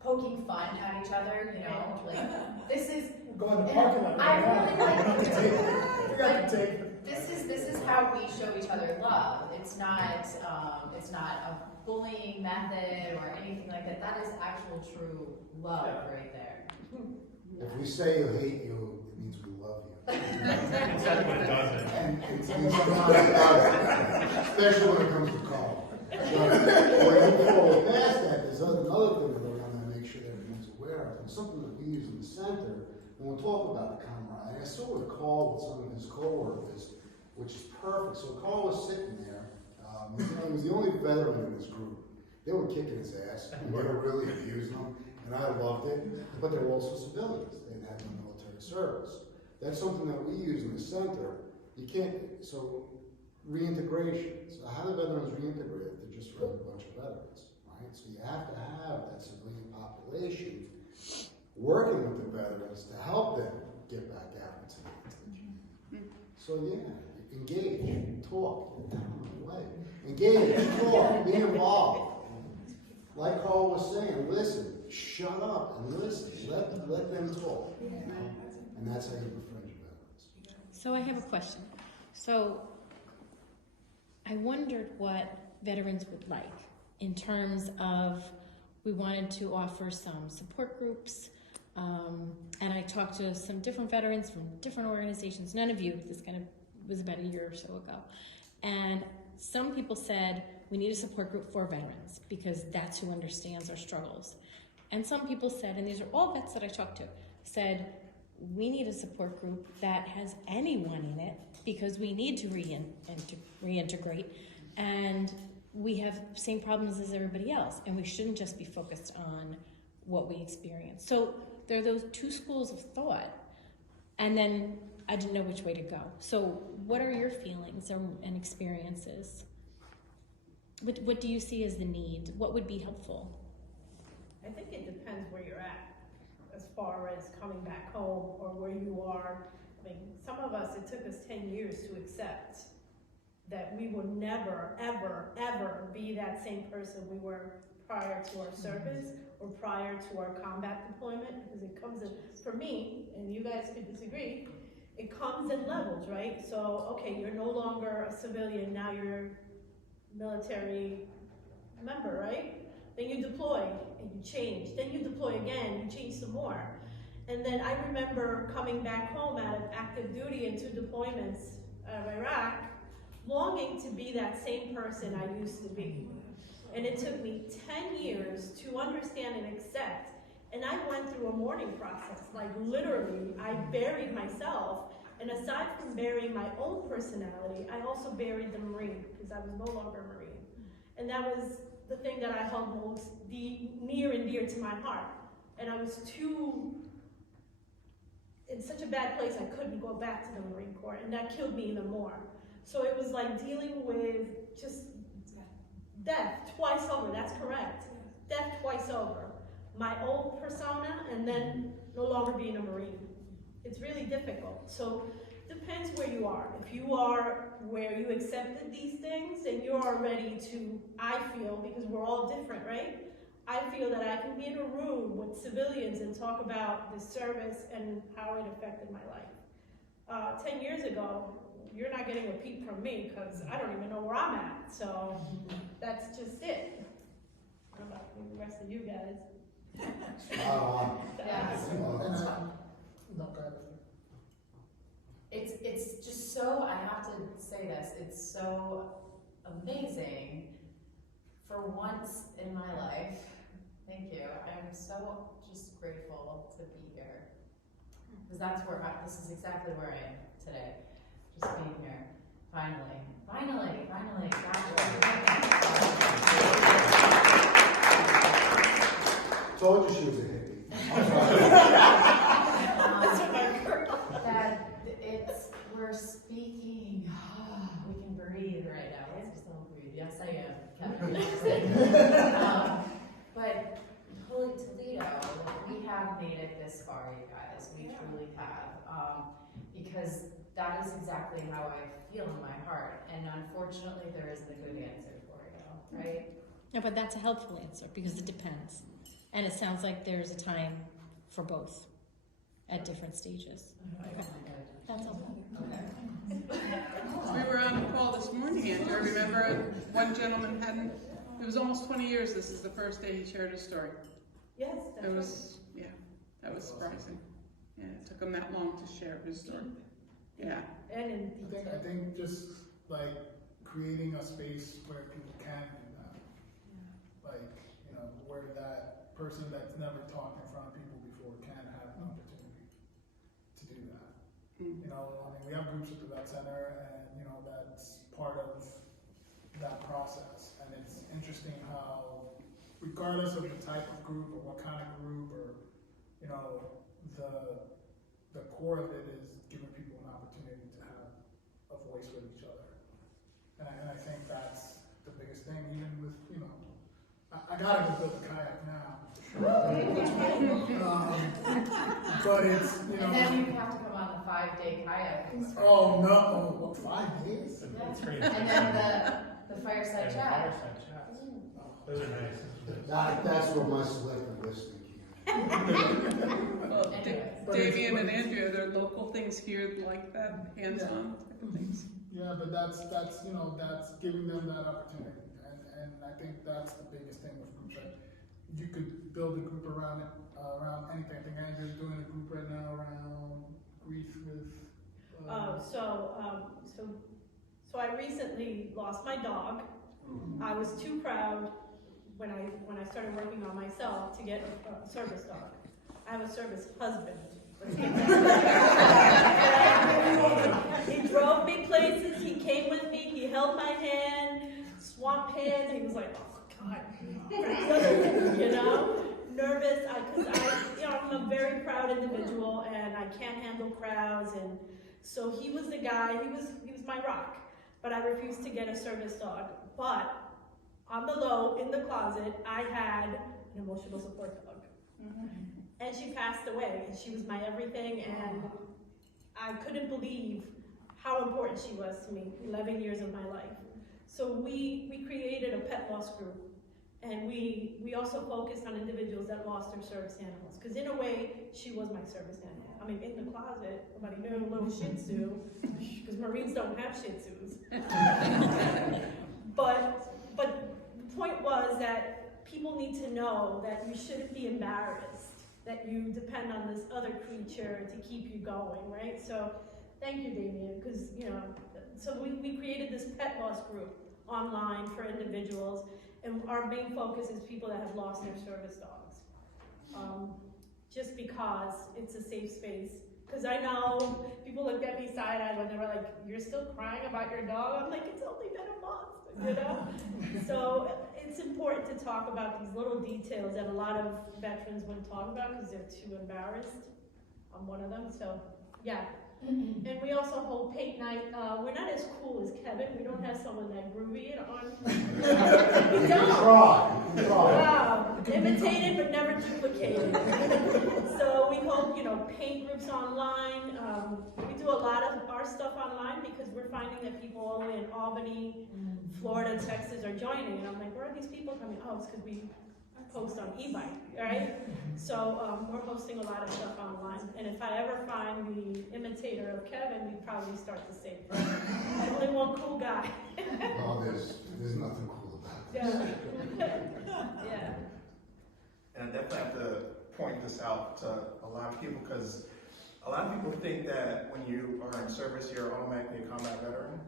poking fun at each other, you know, like this is. Go in the parking lot. I really like You got to take it. This is how we show each other love. It's not a bullying method or anything like that. That is actual true love right there. If we say you hate you, it means we love you. Except when it doesn't. And sometimes it doesn't, especially when it comes to Carl. When you fall past that, there's another thing that we're going to make sure that everyone's aware of, and something that we use in the center when we talk about the camaraderie. I saw with Carl with some of his co-workers, which is perfect. So Carl was sitting there. He was the only veteran in this group. They were kicking his ass, and they were really abusing him, and I loved it. But they were also civilians. They didn't have no military service. That's something that we use in the center. You can't, so reintegration. So how do veterans reintegrate? They're just for a bunch of veterans, right? So you have to have that civilian population working with the veterans to help them get back out into the So yeah, engage, talk, engage, talk, be involved. Like Carl was saying, listen, shut up and listen. Let them talk. And that's how you befriend your veterans. So I have a question. So I wondered what veterans would like in terms of, we wanted to offer some support groups, and I talked to some different veterans from different organizations. None of you, this kind of was about a year or so ago. And some people said, we need a support group for veterans because that's who understands our struggles. And some people said, and these are all vets that I talked to, said, we need a support group that has anyone in it because we need to reintegrate, and we have the same problems as everybody else, and we shouldn't just be focused on what we experience. So there are those two schools of thought, and then I didn't know which way to go. So what are your feelings and experiences? What do you see as the need? What would be helpful? I think it depends where you're at, as far as coming back home or where you are. I mean, some of us, it took us 10 years to accept that we will never, ever, ever be that same person we were prior to our service or prior to our combat deployment, because it comes in, for me, and you guys could disagree, it comes in levels, right? So, okay, you're no longer a civilian, now you're a military member, right? Then you deploy and you change. Then you deploy again, you change some more. And then I remember coming back home out of active duty and 2 deployments out of Iraq, longing to be that same person I used to be. And it took me 10 years to understand and accept. And I went through a mourning process, like literally, I buried myself. And aside from burying my own personality, I also buried the Marine, because I was no longer a Marine. And that was the thing that I held most near and dear to my heart. And I was in such a bad place, I couldn't go back to the Marine Corps, and that killed me even more. So it was like dealing with just death twice over, that's correct. Death twice over. My old persona, and then no longer being a Marine. It's really difficult. So depends where you are. If you are where you accepted these things and you're ready to, I feel, because we're all different, right? I feel that I can be in a room with civilians and talk about the service and how it affected my life. 10 years ago, you're not getting a peep from me because I don't even know where I'm at. So that's just it. What about the rest of you guys? It's just so, I have to say this, it's so amazing for once in my life. Thank you. I'm so just grateful to be here. Because that's where this is exactly where I am today. Just being here. Finally. Told you she was a hippie. That we're speaking. We can breathe right now. Let's just all breathe. Yes, I am. But Holy Toledo, we have made it this far, you guys. We truly have. Because that is exactly how I feel in my heart. And unfortunately, there isn't a good answer for you, right? No, but that's a helpful answer because it depends. And it sounds like there's a time for both at different stages. Okay. That's all. We were on a call this morning, Andrea. Remember one gentleman hadn't, it was almost 20 years, this is the first day he shared his story. Yes, It was, yeah, that was surprising. Yeah, it took him that long to share his story. Yeah. And in I think just like creating a space where people can do that. Like, where that person that's never talked in front of people before can have an opportunity to do that. We have groups at the Vet Center, and that's part of that process. And it's interesting how, regardless of the type of group or what kind of group, or the core of it is giving people an opportunity to have a voice with each other. And I think that's the biggest thing, even with I gotta go build a kayak now. But it's And then you have to come on the 5-day kayak. Oh no! What, 5 days? That's great. And then the fireside chat. Fireside chats. Those are nice. That's where my Swift and listening came. Well, Anyways. Damian and Andrea, there are local things here like that, hands-on type of things. Yeah, but that's giving them that opportunity, and I think that's the biggest thing with groups. Like, you could build a group around it, around anything. I think Andrea's doing a group right now around grief with. So I recently lost my dog. I was too proud when I started working on myself to get a service dog. I have a service husband. He drove me places, he came with me, he held my hand, swamp hands, he was like, oh God, nervous, I'm a very proud individual and I can't handle crowds, and so he was the guy, he was my rock, but I refused to get a service dog. But on the low, in the closet, I had an emotional support dog. And she passed away, and she was my everything, and I couldn't believe how important she was to me, 11 years of my life. So we created a pet loss group, and we also focused on individuals that lost their service animals, because in a way, she was my service animal. I mean, in the closet, nobody knew a little Shih Tzu, because Marines don't have Shih Tzus. But the point was that people need to know that you shouldn't be embarrassed that you depend on this other creature to keep you going, right? So Thank you, Damian, because, so we created this pet loss group online for individuals, and our main focus is people that have lost their service dogs. Just because it's a safe space. Because I know people looked at me side-eyed when they were like, "You're still crying about your dog?" I'm like, "It's only been a month," So it's important to talk about these little details that a lot of veterans wouldn't talk about because they're too embarrassed. I'm one of them, so yeah. And we also hold paint night. We're not as cool as Kevin. We don't have someone that groovy on. We don't. Try. Wow. Imitated but never duplicated. So we hold, paint groups online. We do a lot of our stuff online because we're finding that people all the way in Albany, Florida, Texas are joining. And I'm like, where are these people coming? Oh, it's because we post on e-bike, right? So we're hosting a lot of stuff online. And if I ever find the imitator of Kevin, we'd probably start the same thing. There's only one cool guy. No, there's nothing cool about it. Yeah. And I definitely have to point this out to a lot of people because a lot of people think that when you are in service, you're automatically a combat veteran.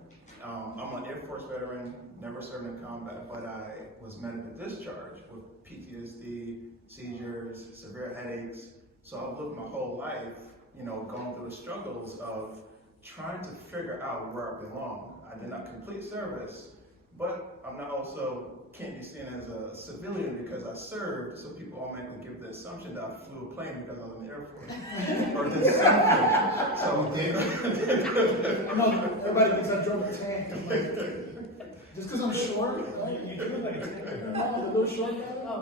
I'm an Air Force veteran, never served in combat, but I was medically discharged with PTSD, seizures, severe headaches. So I've lived my whole life, going through the struggles of trying to figure out where I belong. I did not complete service, but I'm not also can't be seen as a civilian because I served, so people automatically give the assumption that I flew a plane because I was in the Air Force. Or did something. So No, everybody thinks I drove a tank. Just because I'm short, right? You do look like a tank. The little short guy? Oh,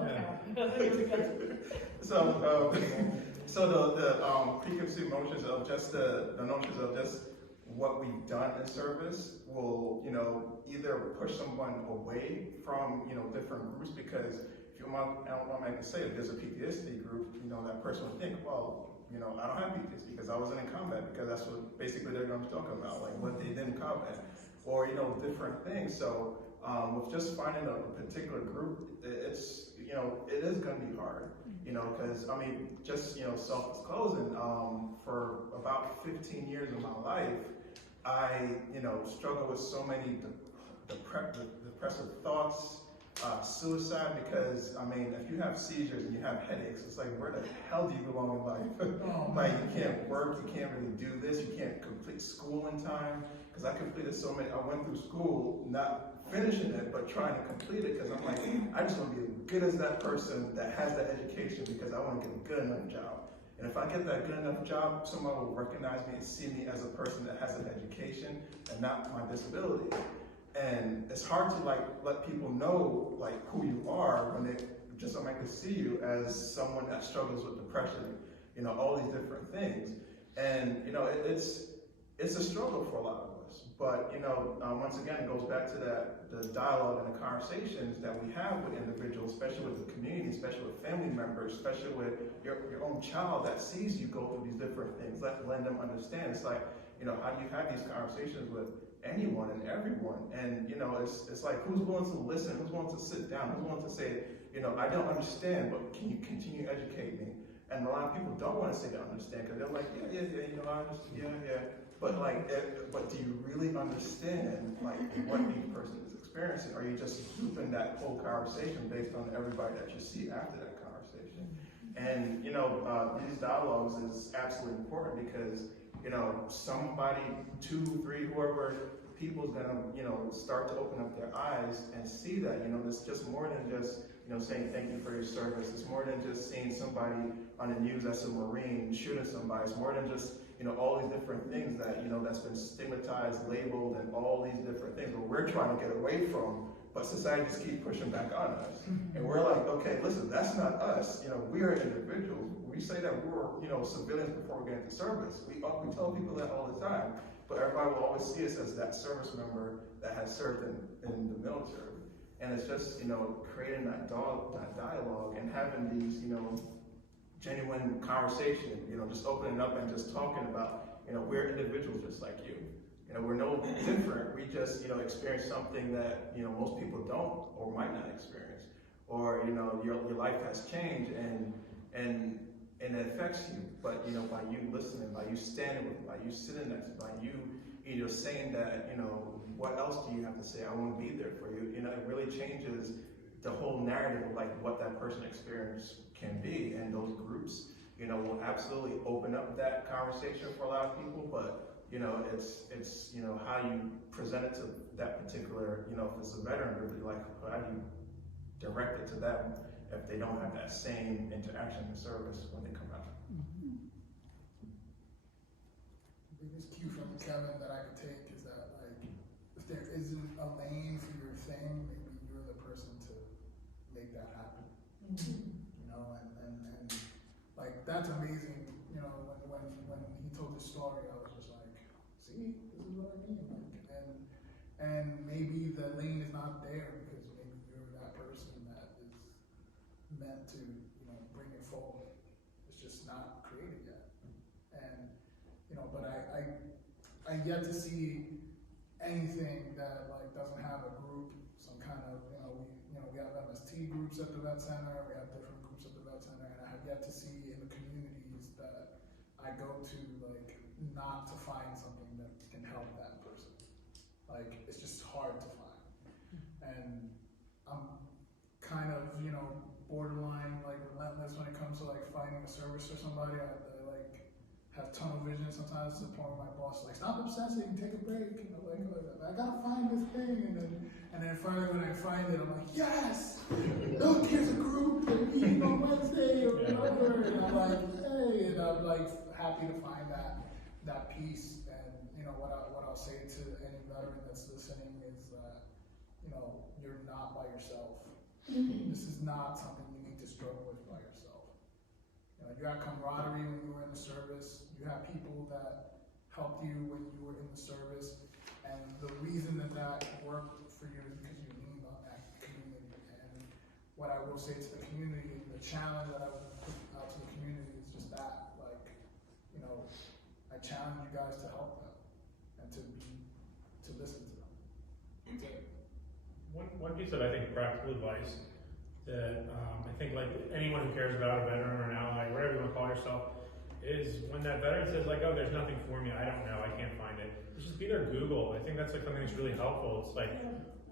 So the preconceived notions of just the notions of just what we've done in service will, either push someone away from, different groups because if you want, I don't want to say if there's a PTSD group, that person would think, well, I don't have PTSD because I wasn't in combat because that's what basically they're going to be talking about, like what they did in combat or, different things. So with just finding a particular group, it's, it is going to be hard, because just, self-disclosing, for about 15 years of my life, I, struggle with so many depressive thoughts, suicide, because, if you have seizures and you have headaches, it's like, where the hell do you belong in life? Like, you can't work, you can't really do this, you can't complete school in time, because I completed so many, I went through school, not finishing it, but trying to complete it, because I'm like, I just want to be as good as that person that has that education, because I want to get a good enough job. And if I get that good enough job, someone will recognize me and see me as a person that has an education and not my disability. And it's hard to let people know who you are when they just automatically see you as someone that struggles with depression, all these different things. And it's a struggle for a lot of us. But once again, it goes back to the dialogue and the conversations that we have with individuals, especially with the community, especially with family members, especially with your own child that sees you go through these different things. Let them understand. It's like, how do you have these conversations with anyone and everyone? And it's like, who's willing to listen? Who's willing to sit down? Who's willing to say, I don't understand, but can you continue to educate me? And a lot of people don't want to say they understand because they're like, yeah, I understand, yeah. But but do you really understand what each person is experiencing? Or are you just looping that whole conversation based on everybody that you see after that conversation? And these dialogues is absolutely important because somebody, 2, 3, whoever people's gonna start to open up their eyes and see that it's just more than just saying thank you for your service. It's more than just seeing somebody on the news as a Marine shooting somebody. It's more than just all these different things that that's been stigmatized, labeled, and all these different things that we're trying to get away from, but society just keeps pushing back on us. And we're like, okay, listen, that's not us. We are individuals. We say that we were civilians before we get into service. We tell people that all the time, but everybody will always see us as that service member that has served in the military. And it's just creating that dialogue and having these genuine conversation, just opening up and just talking about, we're individuals just like you. We're no different. We just, experience something that, most people don't or might not experience. Or, your life has changed and and it affects you. But by you listening, by you standing with, by you sitting next, by you either saying that, what else do you have to say? I want to be there for you. It really changes the whole narrative of like what that person experience can be, and those groups, will absolutely open up that conversation for a lot of people. But it's how you present it to that particular, if it's a veteran group, like how do you direct it to them if they don't have that same interaction in service when they come out. The biggest cue from Kevin that I could take is that, like, if there isn't a lane for your thing, maybe you're the person to make that happen. And like, that's amazing. When he told his story, I was just like, see, this is what I mean. And maybe the lane is not there because maybe you're that person that is meant to, bring it forward. It's just not created yet. And, but I yet to see anything that like doesn't have a group, some kind of, we have MST groups at the Vet Center, we have different groups at the Vet Center, and I have yet to see in the communities that I go to, like, not to find something that can help that person. Like, it's just hard to find. And I'm kind of, borderline, like, relentless when it comes to, like, finding a service for somebody. I like, have tunnel vision sometimes to the point where my boss is like, stop obsessing, take a break. And I'm like, I gotta find this thing. And then finally when I find it, I'm like, yes! Look, here's a group, they're meeting on Wednesday or whatever. And I'm like, hey, and I'm like happy to find that piece. And what I'll say to any veteran that's listening is that, you're not by yourself. This is not something you need to struggle with by yourself. You had camaraderie when you were in the service. You had people that helped you when you were in the service. And the reason that worked for you is because you leaned on that community. And what I will say to the community, the challenge that I would put out to the community is just that. Like, I challenge you guys to help them and to listen to them. That's it. One piece of, I think, practical advice that I think, like, anyone who cares about a veteran or an ally, whatever you want to call yourself, is when that veteran says, like, oh, there's nothing for me, I don't know, I can't find it, just be their Google. I think that's like something that's really helpful. It's like,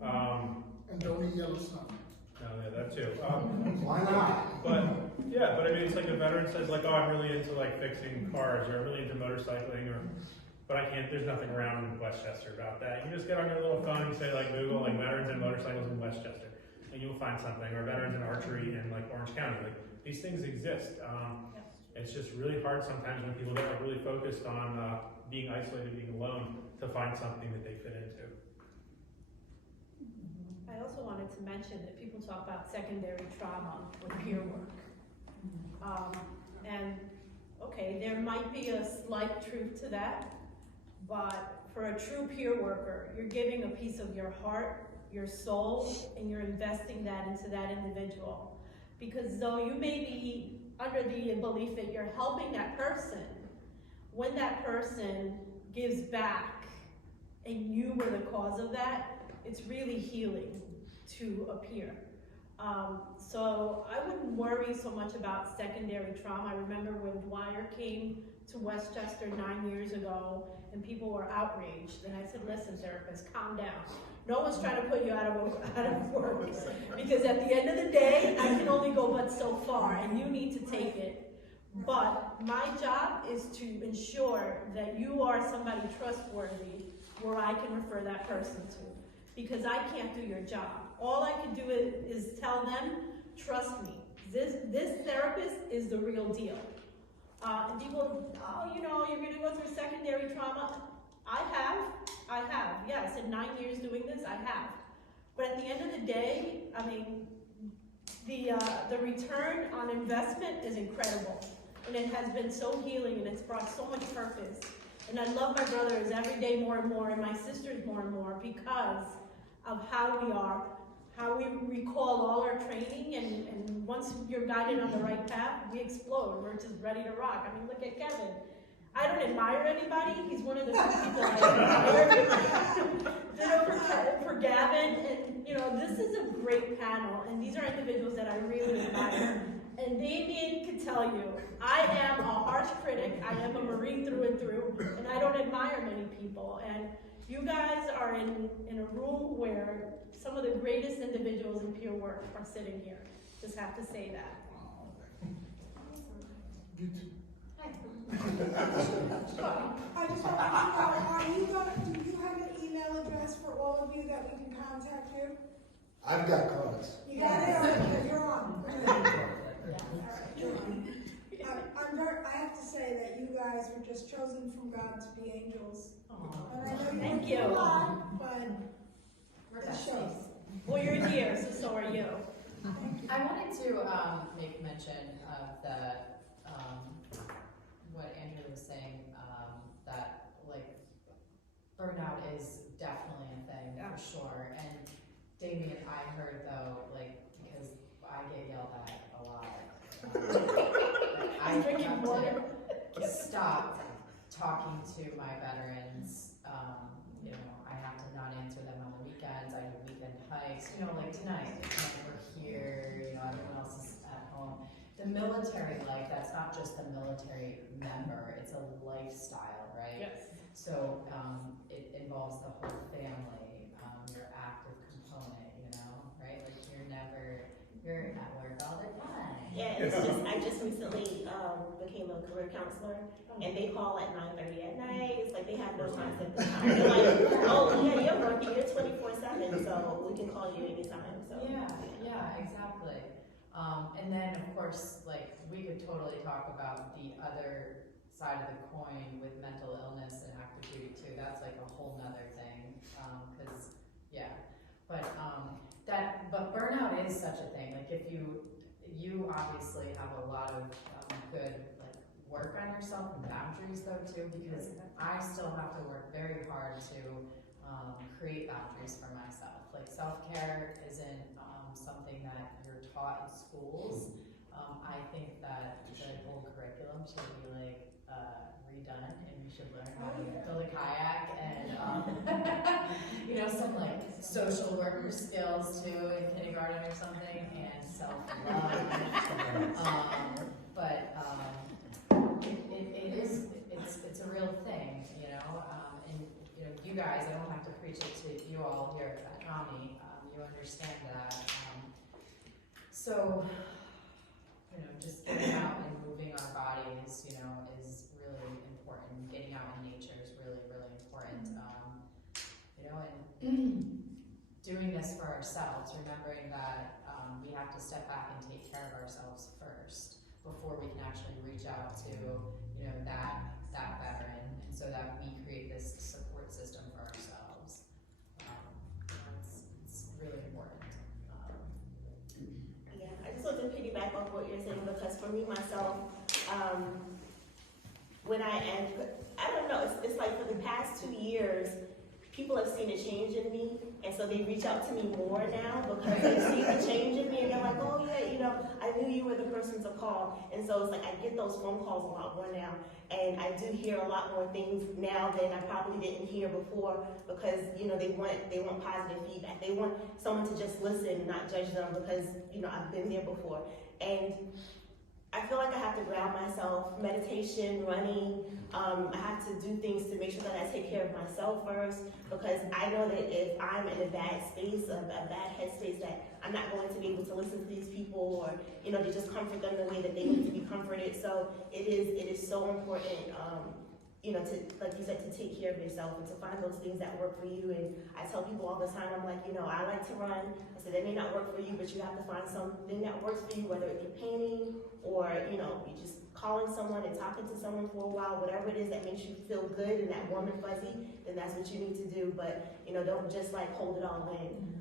and don't eat Yellowstone. no, yeah, that too. Why not? But I mean, it's like a veteran says, like, oh, I'm really into like fixing cars, or I'm really into motorcycling, but I can't, there's nothing around in Westchester about that. You just get on your little phone and say, like, Google, like, veterans and motorcycles in Westchester, and you'll find something, or veterans in archery in, like, Orange County. Like, these things exist. It's just really hard sometimes when people get, like, really focused on being isolated, being alone, to find something that they fit into. I also wanted to mention that people talk about secondary trauma with peer work. And okay, there might be a slight truth to that, but for a true peer worker, you're giving a piece of your heart, your soul, and you're investing that into that individual. Because though you may be under the belief that you're helping that person, when that person gives back and you were the cause of that, it's really healing to a peer. So I wouldn't worry so much about secondary trauma. I remember when Dwyer came to Westchester 9 years ago and people were outraged, and I said, listen, therapist, calm down. No one's trying to put you out of work, because at the end of the day, I can only go but so far, and you need to take it. But my job is to ensure that you are somebody trustworthy where I can refer that person to, because I can't do your job. All I can do is tell them, trust me, this therapist is the real deal. And people, oh, you're gonna go through secondary trauma. I have, yes, in 9 years doing this, I have. But at the end of the day, I mean, the return on investment is incredible. And it has been so healing, and it's brought so much purpose. And I love my brothers every day more and more, and my sisters more and more, because of how we are, how we recall all our training, and once you're guided on the right path, we explode. We're just ready to rock. I mean, look at Kevin. I don't admire anybody. He's one of the few people I admire. Ditto for Gavin, and this is a great panel, and these are individuals that I really admire. And Damian can tell you, I harsh critic. I am a Marine through and through, and I don't admire many people. And you guys are in a room where some of the greatest individuals in peer work are sitting here. Just have to say that. You too. I just want to know, do you have an email address for all of you that we can contact you? I've got cards. You got it? Okay, you're on. I have to say that you guys were just chosen from God to be angels. And I know you Thank do you. a lot, but it shows. Well, you're here, so are you. I wanted to make mention of the what Andrea was saying, that like burnout is definitely a thing for sure. And Damian, I heard though, like, because I get yelled at a lot, I have to stop talking to my veterans. You know, I have to not answer them on the weekends. I do weekend hikes. You know, like tonight, we're here. You know, everyone else is at home. The military life, that's not just the military member, it's a lifestyle, right? Yes. So it involves the whole family, your active component, you know, right? Like you're at work all the time. Yeah, it's just, I just recently became a career counselor, and they call at 9:30 at night. It's like they have no concept of time. They're like, oh yeah, you're working, you're 24/7, so we can call you anytime. So Yeah, exactly. And then of course, like we could totally talk about the other side of the coin with mental illness and active duty too. That's like a whole nother thing. But burnout is such a thing. Like if you obviously have a lot of good like work on yourself and boundaries though too, because I still have to work very hard to create boundaries for myself. Like self-care isn't something that you're taught in schools. I think that the whole curriculum should be like redone, and we should learn how to build a kayak and you know, some like social worker skills too in kindergarten or something, and self-love. It's a real thing, you know. And you know, you guys, I don't have to preach it to you all here at NAMI. You understand that. So, you know, just getting out and moving our bodies, you know, is really important. Getting out in nature is really, really important. You know, and doing this for ourselves, remembering that we have to step back and take care of ourselves first before we can actually reach out to, you know, that veteran, and so that we create this support system for ourselves. It's really important. yeah, I just want to piggyback off what you're saying, because for me myself, when I don't know, it's like for the past 2 years, people have seen a change in me, and so they reach out to me more now because they see the change in me, and they're like, oh yeah, you know, I knew you were the person to call. And so it's like I get those phone calls a lot more now, and I do hear a lot more things now than I probably didn't hear before, because you know they want positive feedback. They want someone to just listen and not judge them, because you know I've been there before. And I feel like I have to ground myself, meditation, running. I have to do things to make sure that I take care of myself first, because I know that if I'm in a bad space, a bad headspace, that I'm not going to be able to listen to these people, or you know, to just comfort them the way that they need to be comforted. So it is so important, you know, to, like you said, to take care of yourself and to find those things that work for you. And I tell people all the time, I'm like, you know, I like to run. I said, that may not work for you, but you have to find something that works for you, whether it's your painting or, you know, you just calling someone and talking to someone for a while, whatever it is that makes you feel good and that warm and fuzzy, then that's what you need to do. But, you know, don't just like hold it all in.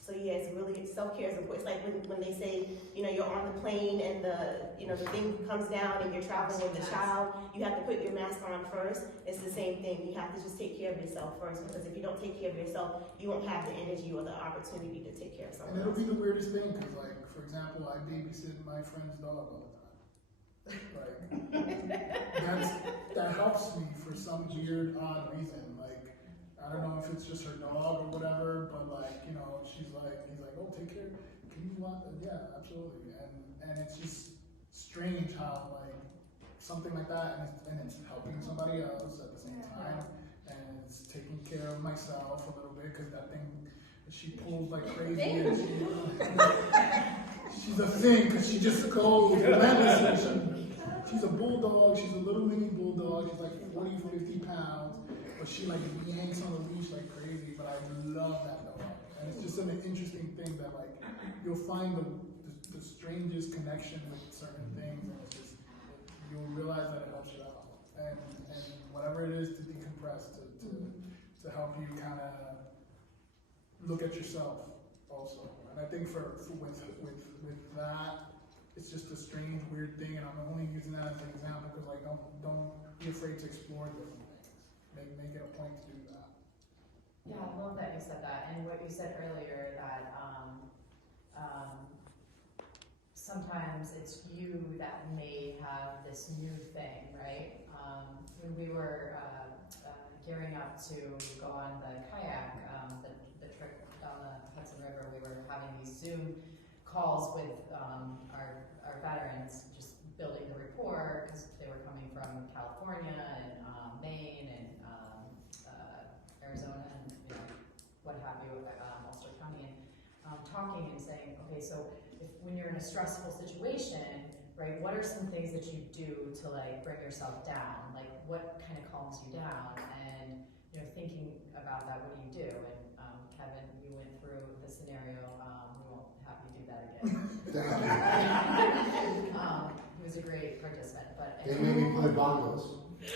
So yeah, it's really, self-care is important. It's like when they say, you know, you're on the plane and the thing comes down and you're traveling with the child, you have to put your mask on first. It's the same thing. You have to just take care of yourself first, because if you don't take care of yourself, you won't have the energy or the opportunity to take care of someone And it'll else. be the weirdest thing, because like, for example, I babysit my friend's dog all the time. Like, that helps me for some weird, odd reason. Like, I don't know if it's just her dog or whatever, but like, you know, he's like, oh, take care. Can you want? Yeah, absolutely. And it's just strange how like something like that, and it's helping somebody else at the same time, and it's taking care of myself a little bit, because that thing, she pulls like crazy, and she's a thing, because she just goes relentlessly. She's a bulldog, she's a little mini bulldog, she's like 40, 50 pounds, but she like yanks on the leash like crazy, but I love that dog. And it's just an interesting thing that like, you'll find the strangest connection with certain things, and it's just, you'll realize that it helps you out. And whatever it is to decompress, to help you kind of look at yourself also. And I think with that, it's just a strange, weird thing, and I'm only using that as an example because like don't be afraid to explore different things. Make it a point to do that. Yeah, I love that you said that, and what you said earlier that sometimes it's you that may have this new thing, right? When we were gearing up to go on the kayak, the trip down the Hudson River, we were having these Zoom calls with our veterans, just building the rapport, because they were coming from California and Maine and Arizona and what have you, Ulster County, and talking and saying, okay, so when you're in a stressful situation, right, what are some things that you do to like bring yourself down? Like what kind of calms you down? And thinking about that, what do you do? And Kevin, you went through the scenario. We won't have you do that again. He was a great participant, but They made me play bongos.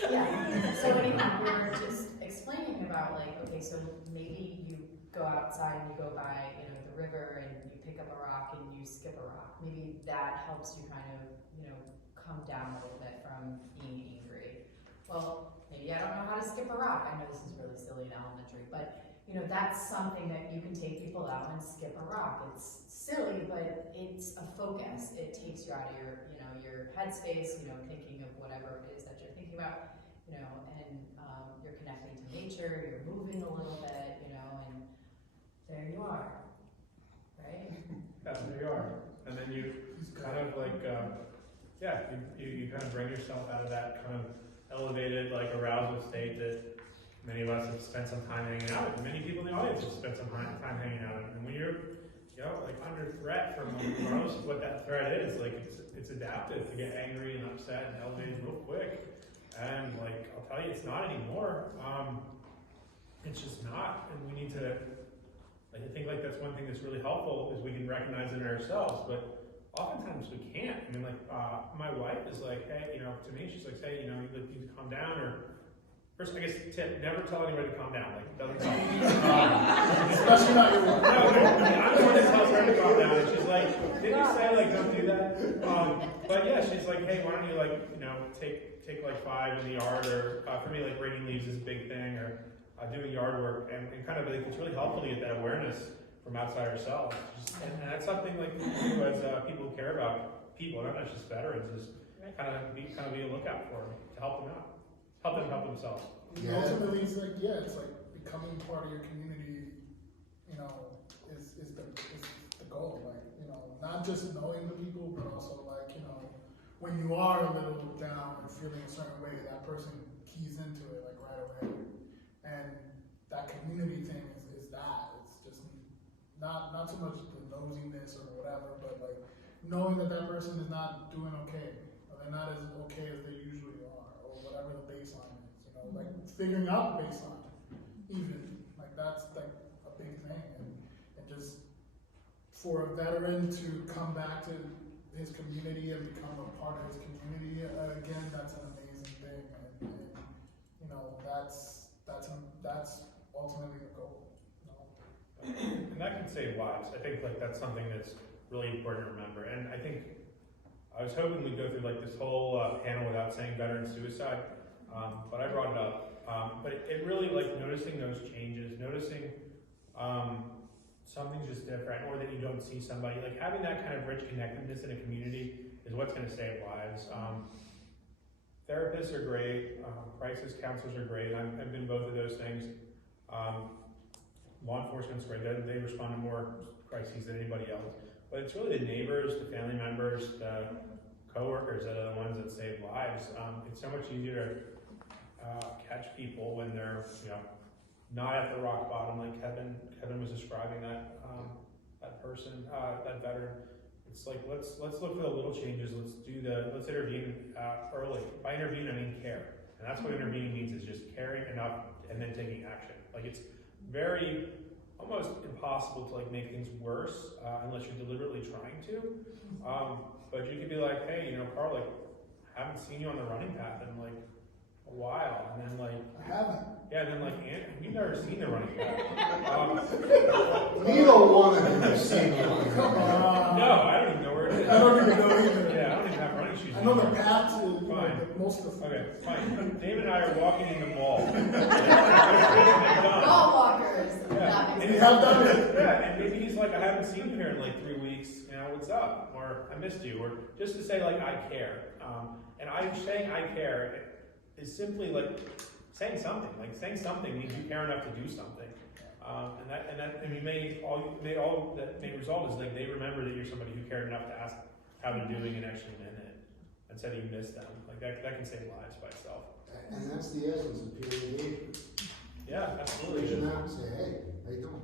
yeah. So anyhow, we were just explaining about like, okay, so maybe you go outside and you go by, the river and you pick up a rock and you skip a rock. Maybe that helps you kind of, come down a little bit from being angry. Well, maybe I don't know how to skip a rock. I know this is really silly and elementary, but that's something that you can take people out and skip a rock. It's silly, but it's a focus. It takes you out of your headspace, thinking of whatever it is that you're thinking about, and you're connecting to nature, you're moving a little bit, and there you are, right? Yeah, there you are. And then you kind of like, you kind of bring yourself out of that kind of elevated, like arousal state that many of us have spent some time hanging out with. Many people in the audience have spent some time hanging out with. And when you're, like under threat from most of what that threat is, like it's adaptive to get angry and upset and elevated real quick. And like, I'll tell you, it's not anymore. It's just not. And we need to, I think like that's one thing that's really helpful is we can recognize it in ourselves, but oftentimes we can't. I mean, like, my wife is like, hey, to me, she's like, hey, you need to calm down, or first, I guess, tip, never tell anybody to calm down. Like, it doesn't help. Especially not your wife. No, I'm the one that tells her to calm down, and she's like, didn't you say, like, don't do that? But yeah, she's like, hey, why don't you, like, take like 5 in the yard, or for me, like, raking leaves is a big thing, or doing yard work, and kind of, like, it's really helpful to get that awareness from outside ourselves. And that's something, like, we do as people who care about people, not just veterans, is kind of be a lookout for them, to help them out. Help them help themselves. Yeah. Ultimately, it's like, it's like becoming part of your community, is the goal. Like, not just knowing the people, but also like, when you are a little down and feeling a certain way, that person keys into it like right away. And that community thing is that. It's just not so much the nosiness or whatever, but like knowing that that person is not doing okay, or they're not as okay as they usually are, or whatever the baseline is, like figuring out the baseline, even, like that's like a big thing, and just for a veteran to come back to his community and become a part of his community again, that's an amazing thing, and that's ultimately the goal. And that can save lives. I think like that's something that's really important to remember. And I think I was hoping we'd go through like this whole panel without saying veteran suicide, but I brought it up. But it really like noticing those changes, noticing something's just different, or that you don't see somebody, like having that kind of rich connectedness in a community is what's going to save lives. Therapists are great, crisis counselors are great. I've been both of those things. Law enforcement's great. They respond to more crises than anybody else. But it's really the neighbors, the family members, the coworkers that are the ones that save lives. It's so much easier to catch people when they're, not at the rock bottom, like Kevin was describing that person, that veteran. It's like, let's look for the little changes. Let's intervene early. By intervene, I mean care. And that's what intervening means, is just caring enough and then taking action. Like, it's very, almost impossible to like make things worse unless you're deliberately trying to. But you could be like, hey, Carl, like, I haven't seen you on the running path in like a while. And then like, I haven't. yeah, and then like, we've never seen the running path. Neither one of you have seen it. Come on. No, I don't even know where it is. I don't even know either. Yeah, I don't even have running shoes. I know the anymore. path to Fine. most of the. Okay, fine. David and I are walking in the mall. Ball walkers. Yeah. And you have done it. Yeah, and maybe he's like, I haven't seen you here in like 3 weeks. What's up? Or I missed you. Or just to say like, I care. And I'm saying I care is simply like saying something. Like saying something means you care enough to do something. And all that may result is like they remember that you're somebody who cared enough to ask how they're doing and actually meant it. Instead of you miss them. Like that can save lives by itself. And that's the essence of peer engagement. Yeah, absolutely. Reaching out and say, hey, how you doing?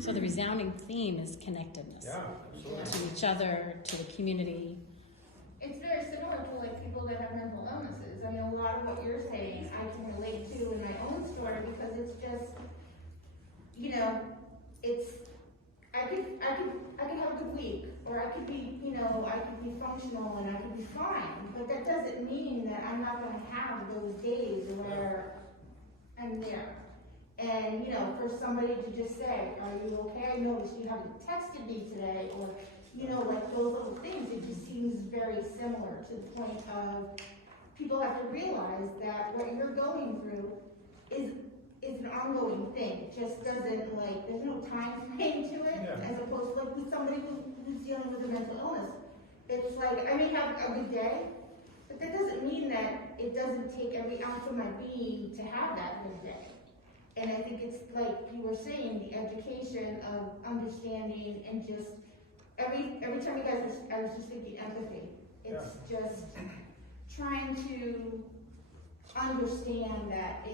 So the resounding theme is connectedness Yeah, absolutely. to each other, to the community. It's very similar to like people that have mental illnesses. I mean, a lot of what you're saying I can relate to in my own story, because it's just, I could have a good week, or I could be, I could be functional and I could be fine. But that doesn't mean that I'm not going to have those days where I'm there. And, for somebody to just say, are you okay? I noticed you haven't texted me today, or, like those little things, it just seems very similar to the point of people have to realize that what you're going through is an ongoing thing. It just doesn't, like, there's no time frame to it, as opposed to, like, with somebody who's dealing with a mental illness. It's like, I may have a good day, but that doesn't mean that it doesn't take every ounce of my being to have that good day. And I think it's like you were saying, the education of understanding, and just every time you guys I was just thinking empathy. It's just trying to understand that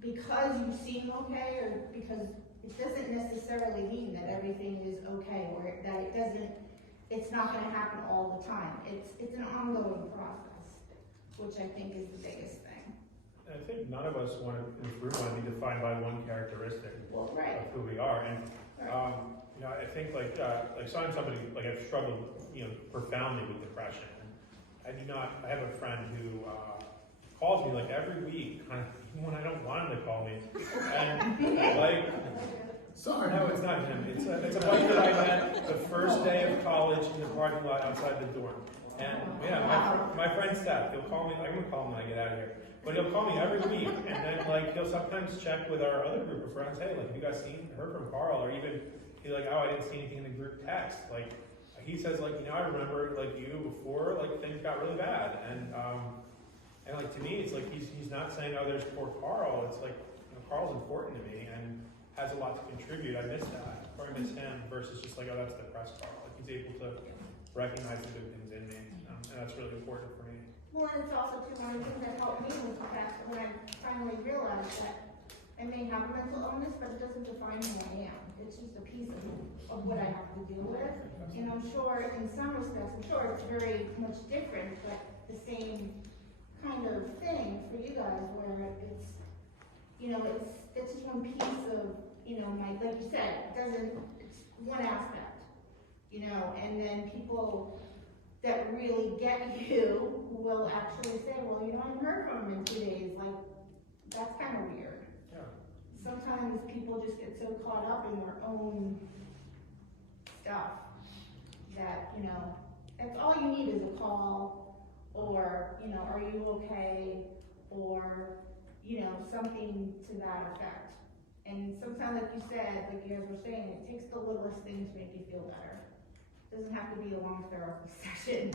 because you seem okay, or because it doesn't necessarily mean that everything is okay, or that it's not going to happen all the time. It's an ongoing process, which I think is the biggest thing. I think none of us in this room want to be defined by one characteristic of who we are. And I think so I'm somebody, like, I've struggled, profoundly with depression. And I have a friend who calls me like every week, even when I don't want him to call me. And like, sorry. No, it's not him. It's a buddy that I met the first day of college in the parking lot outside the dorm. And my friend Seth, he'll call me. I'm gonna call him when I get out of here. But he'll call me every week, and then like he'll sometimes check with our other group of friends. Hey, like, have you guys heard from Carl? Or even he's like, oh, I didn't see anything in the group text. Like he says, like, I remember like you before like things got really bad, and like to me, it's like he's not saying, oh, there's poor Carl. It's like, Carl's important to me and has a lot to contribute. I miss that, or I miss him, versus just like, oh, that's depressed Carl. Like he's able to recognize the good things in me, and that's really important for me. Well, and it's also too, one of the things that helped me was the fact that when I finally realized that I may have a mental illness, but it doesn't define who I am. It's just a piece of what I have to deal with. And I'm sure, in some respects, it's very much different, but the same kind of thing for you guys, where it's, it's just one piece of, like you said, it's one aspect, and then people that really get you will actually say, well, I haven't heard from him in 2 days. Like, that's kind of weird. Yeah. Sometimes people just get so caught up in their own stuff that, that's all you need is a call, or, are you okay, or, something to that effect. And sometimes, like you said, like you guys were saying, it takes the littlest things to make you feel better. It doesn't have to be a long therapy session.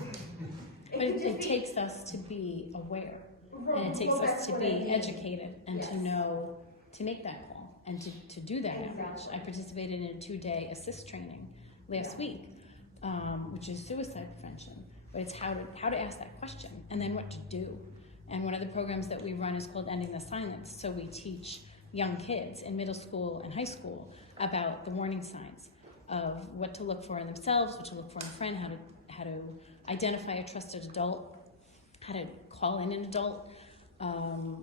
But it takes us to be aware, and it takes us to be educated, and to know, to make that call, and to do that outreach. I participated in a 2-day assist training last week, which is suicide prevention. But it's how to ask that question, and then what to do. And one of the programs that we run is called Ending the Silence. So we teach young kids in middle school and high school about the warning signs of what to look for in themselves, what to look for in a friend, how to identify a trusted adult, how to call in an adult,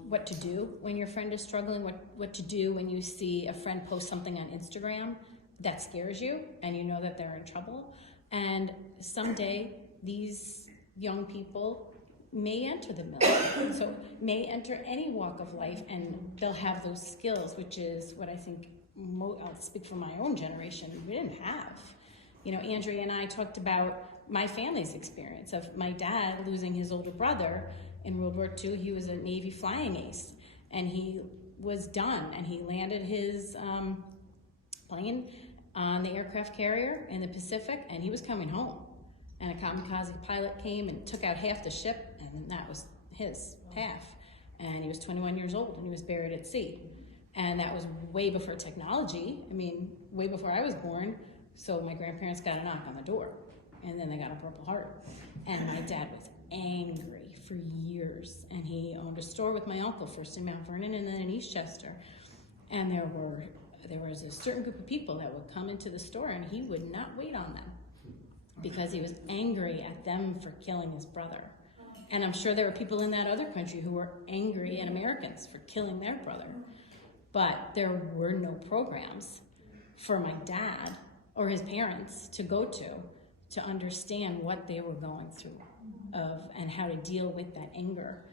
what to do when your friend is struggling, what to do when you see a friend post something on Instagram that scares you and you know that they're in trouble. And someday these young people may enter the military, so may enter any walk of life, and they'll have those skills, which is what I think, I'll speak for my own generation, we didn't have. You know, Andrea and I talked about my family's experience of my dad losing his older brother in World War II. He was a Navy flying ace, and he was done, and he landed his plane on the aircraft carrier in the Pacific, and he was coming home. And a kamikaze pilot came and took out half the ship, and that was his half. And he was 21 years old, and he was buried at sea. And that was way before technology. I mean, way before I was born. So my grandparents got a knock on the door, and then they got a Purple Heart. And my dad was angry for years, and he owned a store with my uncle, first in Mount Vernon and then in Eastchester. And there was a certain group of people that would come into the store, and he would not wait on them because he was angry at them for killing his brother. And I'm sure there were people in that other country who were angry at Americans for killing their brother. But there were no programs for my dad or his parents to go to understand what they were going through and how to deal with that anger.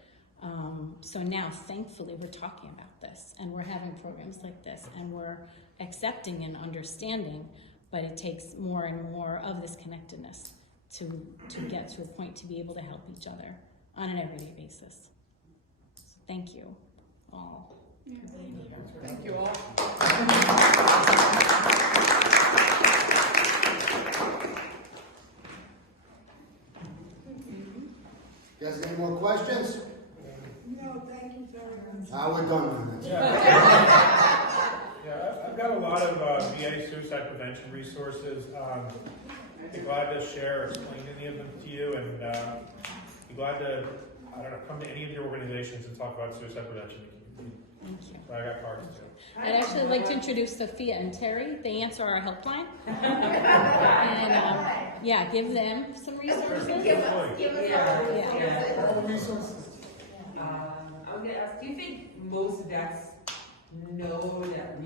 So now, thankfully, we're talking about this, and we're having programs like this, and we're accepting and understanding, but it takes more and more of this connectedness to get to a point to be able to help each other on an everyday basis. So thank you all. Yeah. Thank you all. You guys, any more questions? No, thank you very much. We're done with this. Yeah, I've got a lot of VA suicide prevention resources. I'd be glad to share or explain any of them to you, and be glad to, I don't know, come to any of your organizations and talk about suicide prevention. Thank you. So I got cards too. I'd actually like to introduce Sophia and Terry. They answer our helpline. And yeah, give them some resources. Give us All the resources. I'm gonna ask, do you think most vets know that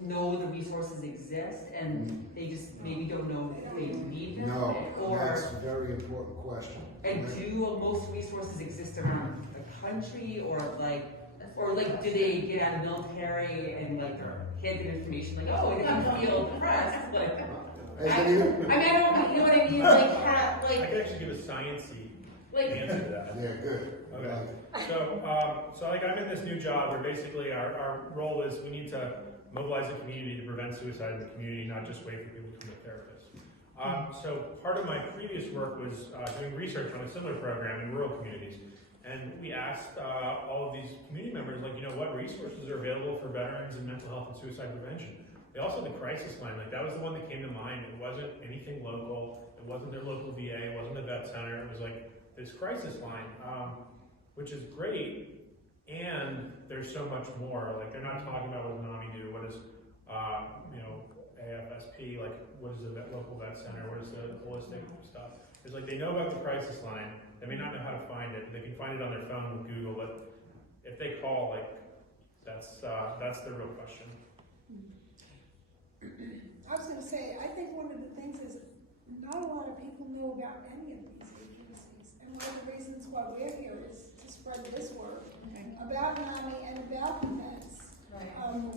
know the resources exist and they just maybe don't know if they need them? No, Or that's a very important question. and do most resources exist around the country, or do they get out of the military and like they're handed information like, oh, if you feel depressed, like I don't you know what I mean? I can actually give a sciencey answer to that. Yeah, good. Okay. So like I'm in this new job where basically our role is we need to mobilize the community to prevent suicide in the community, not just wait for people to become a therapist. So part of my previous work was doing research on a similar program in rural communities. And we asked all of these community members, like, you know, what resources are available for veterans in mental health and suicide prevention. They also had the crisis line, like that was the one that came to mind. It wasn't anything local, it wasn't their local VA, it wasn't the vet center, it was like this crisis line, which is great, and there's so much more. Like they're not talking about what does NAMI do, what is, you know, AFSP, like what is the local vet center, what is the holistic stuff. It's like they know about the crisis line, they may not know how to find it, they can find it on their phone with Google, but if they call, like, that's the real question. I was going to say, I think one of the things is not a lot of people know about any of these agencies. And one of the reasons why we're here is to spread this word about NAMI and about the vets. Right.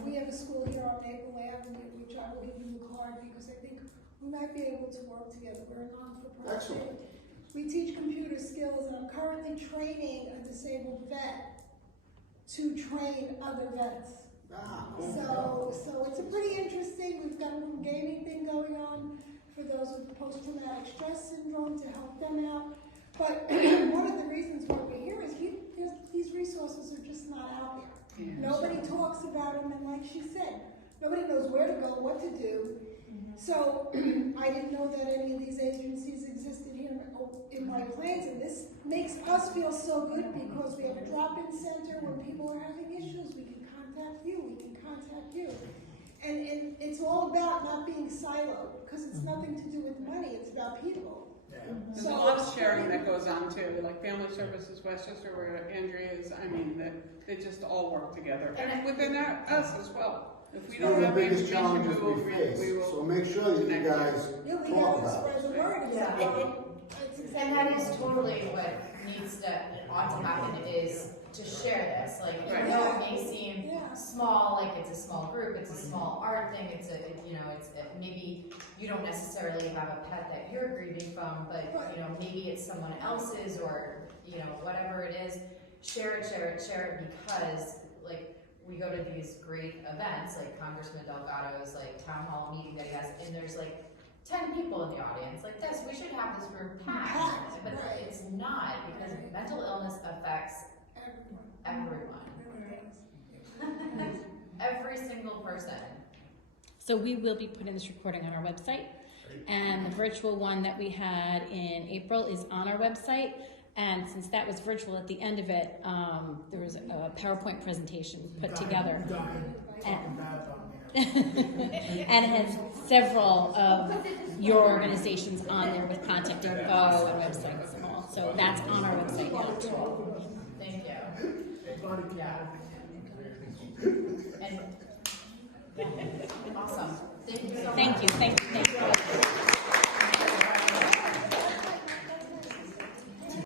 We have a school here on Maple Avenue, which I will give you a card because I think we might be able to work together. We're a non-for-profit. Excellent. We teach computer skills, and I'm currently training a disabled vet to train other vets. Cool. So it's a pretty interesting, we've got a little gaming thing going on for those with post-traumatic stress syndrome to help them out. But one of the reasons why we're here is these resources are just not out there. Nobody talks about them, and like she said, nobody knows where to go, what to do. So I didn't know that any of these agencies existed here in White Plains, and this makes us feel so good because we have a drop-in center. When people are having issues, we can contact you, we can contact you. And it's all about not being siloed, because it's nothing to do with money, it's about people. There's a lot of sharing that goes on too, like Family Services Westchester, where Andrea is, I mean, they just all work together, and within us as well. If we One don't of the have biggest information, challenges we face, so make sure that you guys Yeah, we talk gotta about it. spread the word. And that is totally what ought to happen is to share this. Like, I know it may seem small, like it's a small group, it's a small art thing, it's maybe you don't necessarily have a pet that you're grieving from, but maybe it's someone else's or whatever it is. Share it because like we go to these great events like Congressman Delgado's like town hall meeting that he has, and there's like 10 people in the audience. Like this, we should have this room packed, but it's not, because mental illness affects everyone. Every single person. So we will be putting this recording on our website, and the virtual one that we had in April is on our website. And since that was virtual, at the end of it, there was a PowerPoint presentation put together. And it has several of your organizations on there with contact info and websites and all. So that's on our website now too. Thank you. Yeah. And awesome. Thank you so much. Thank you.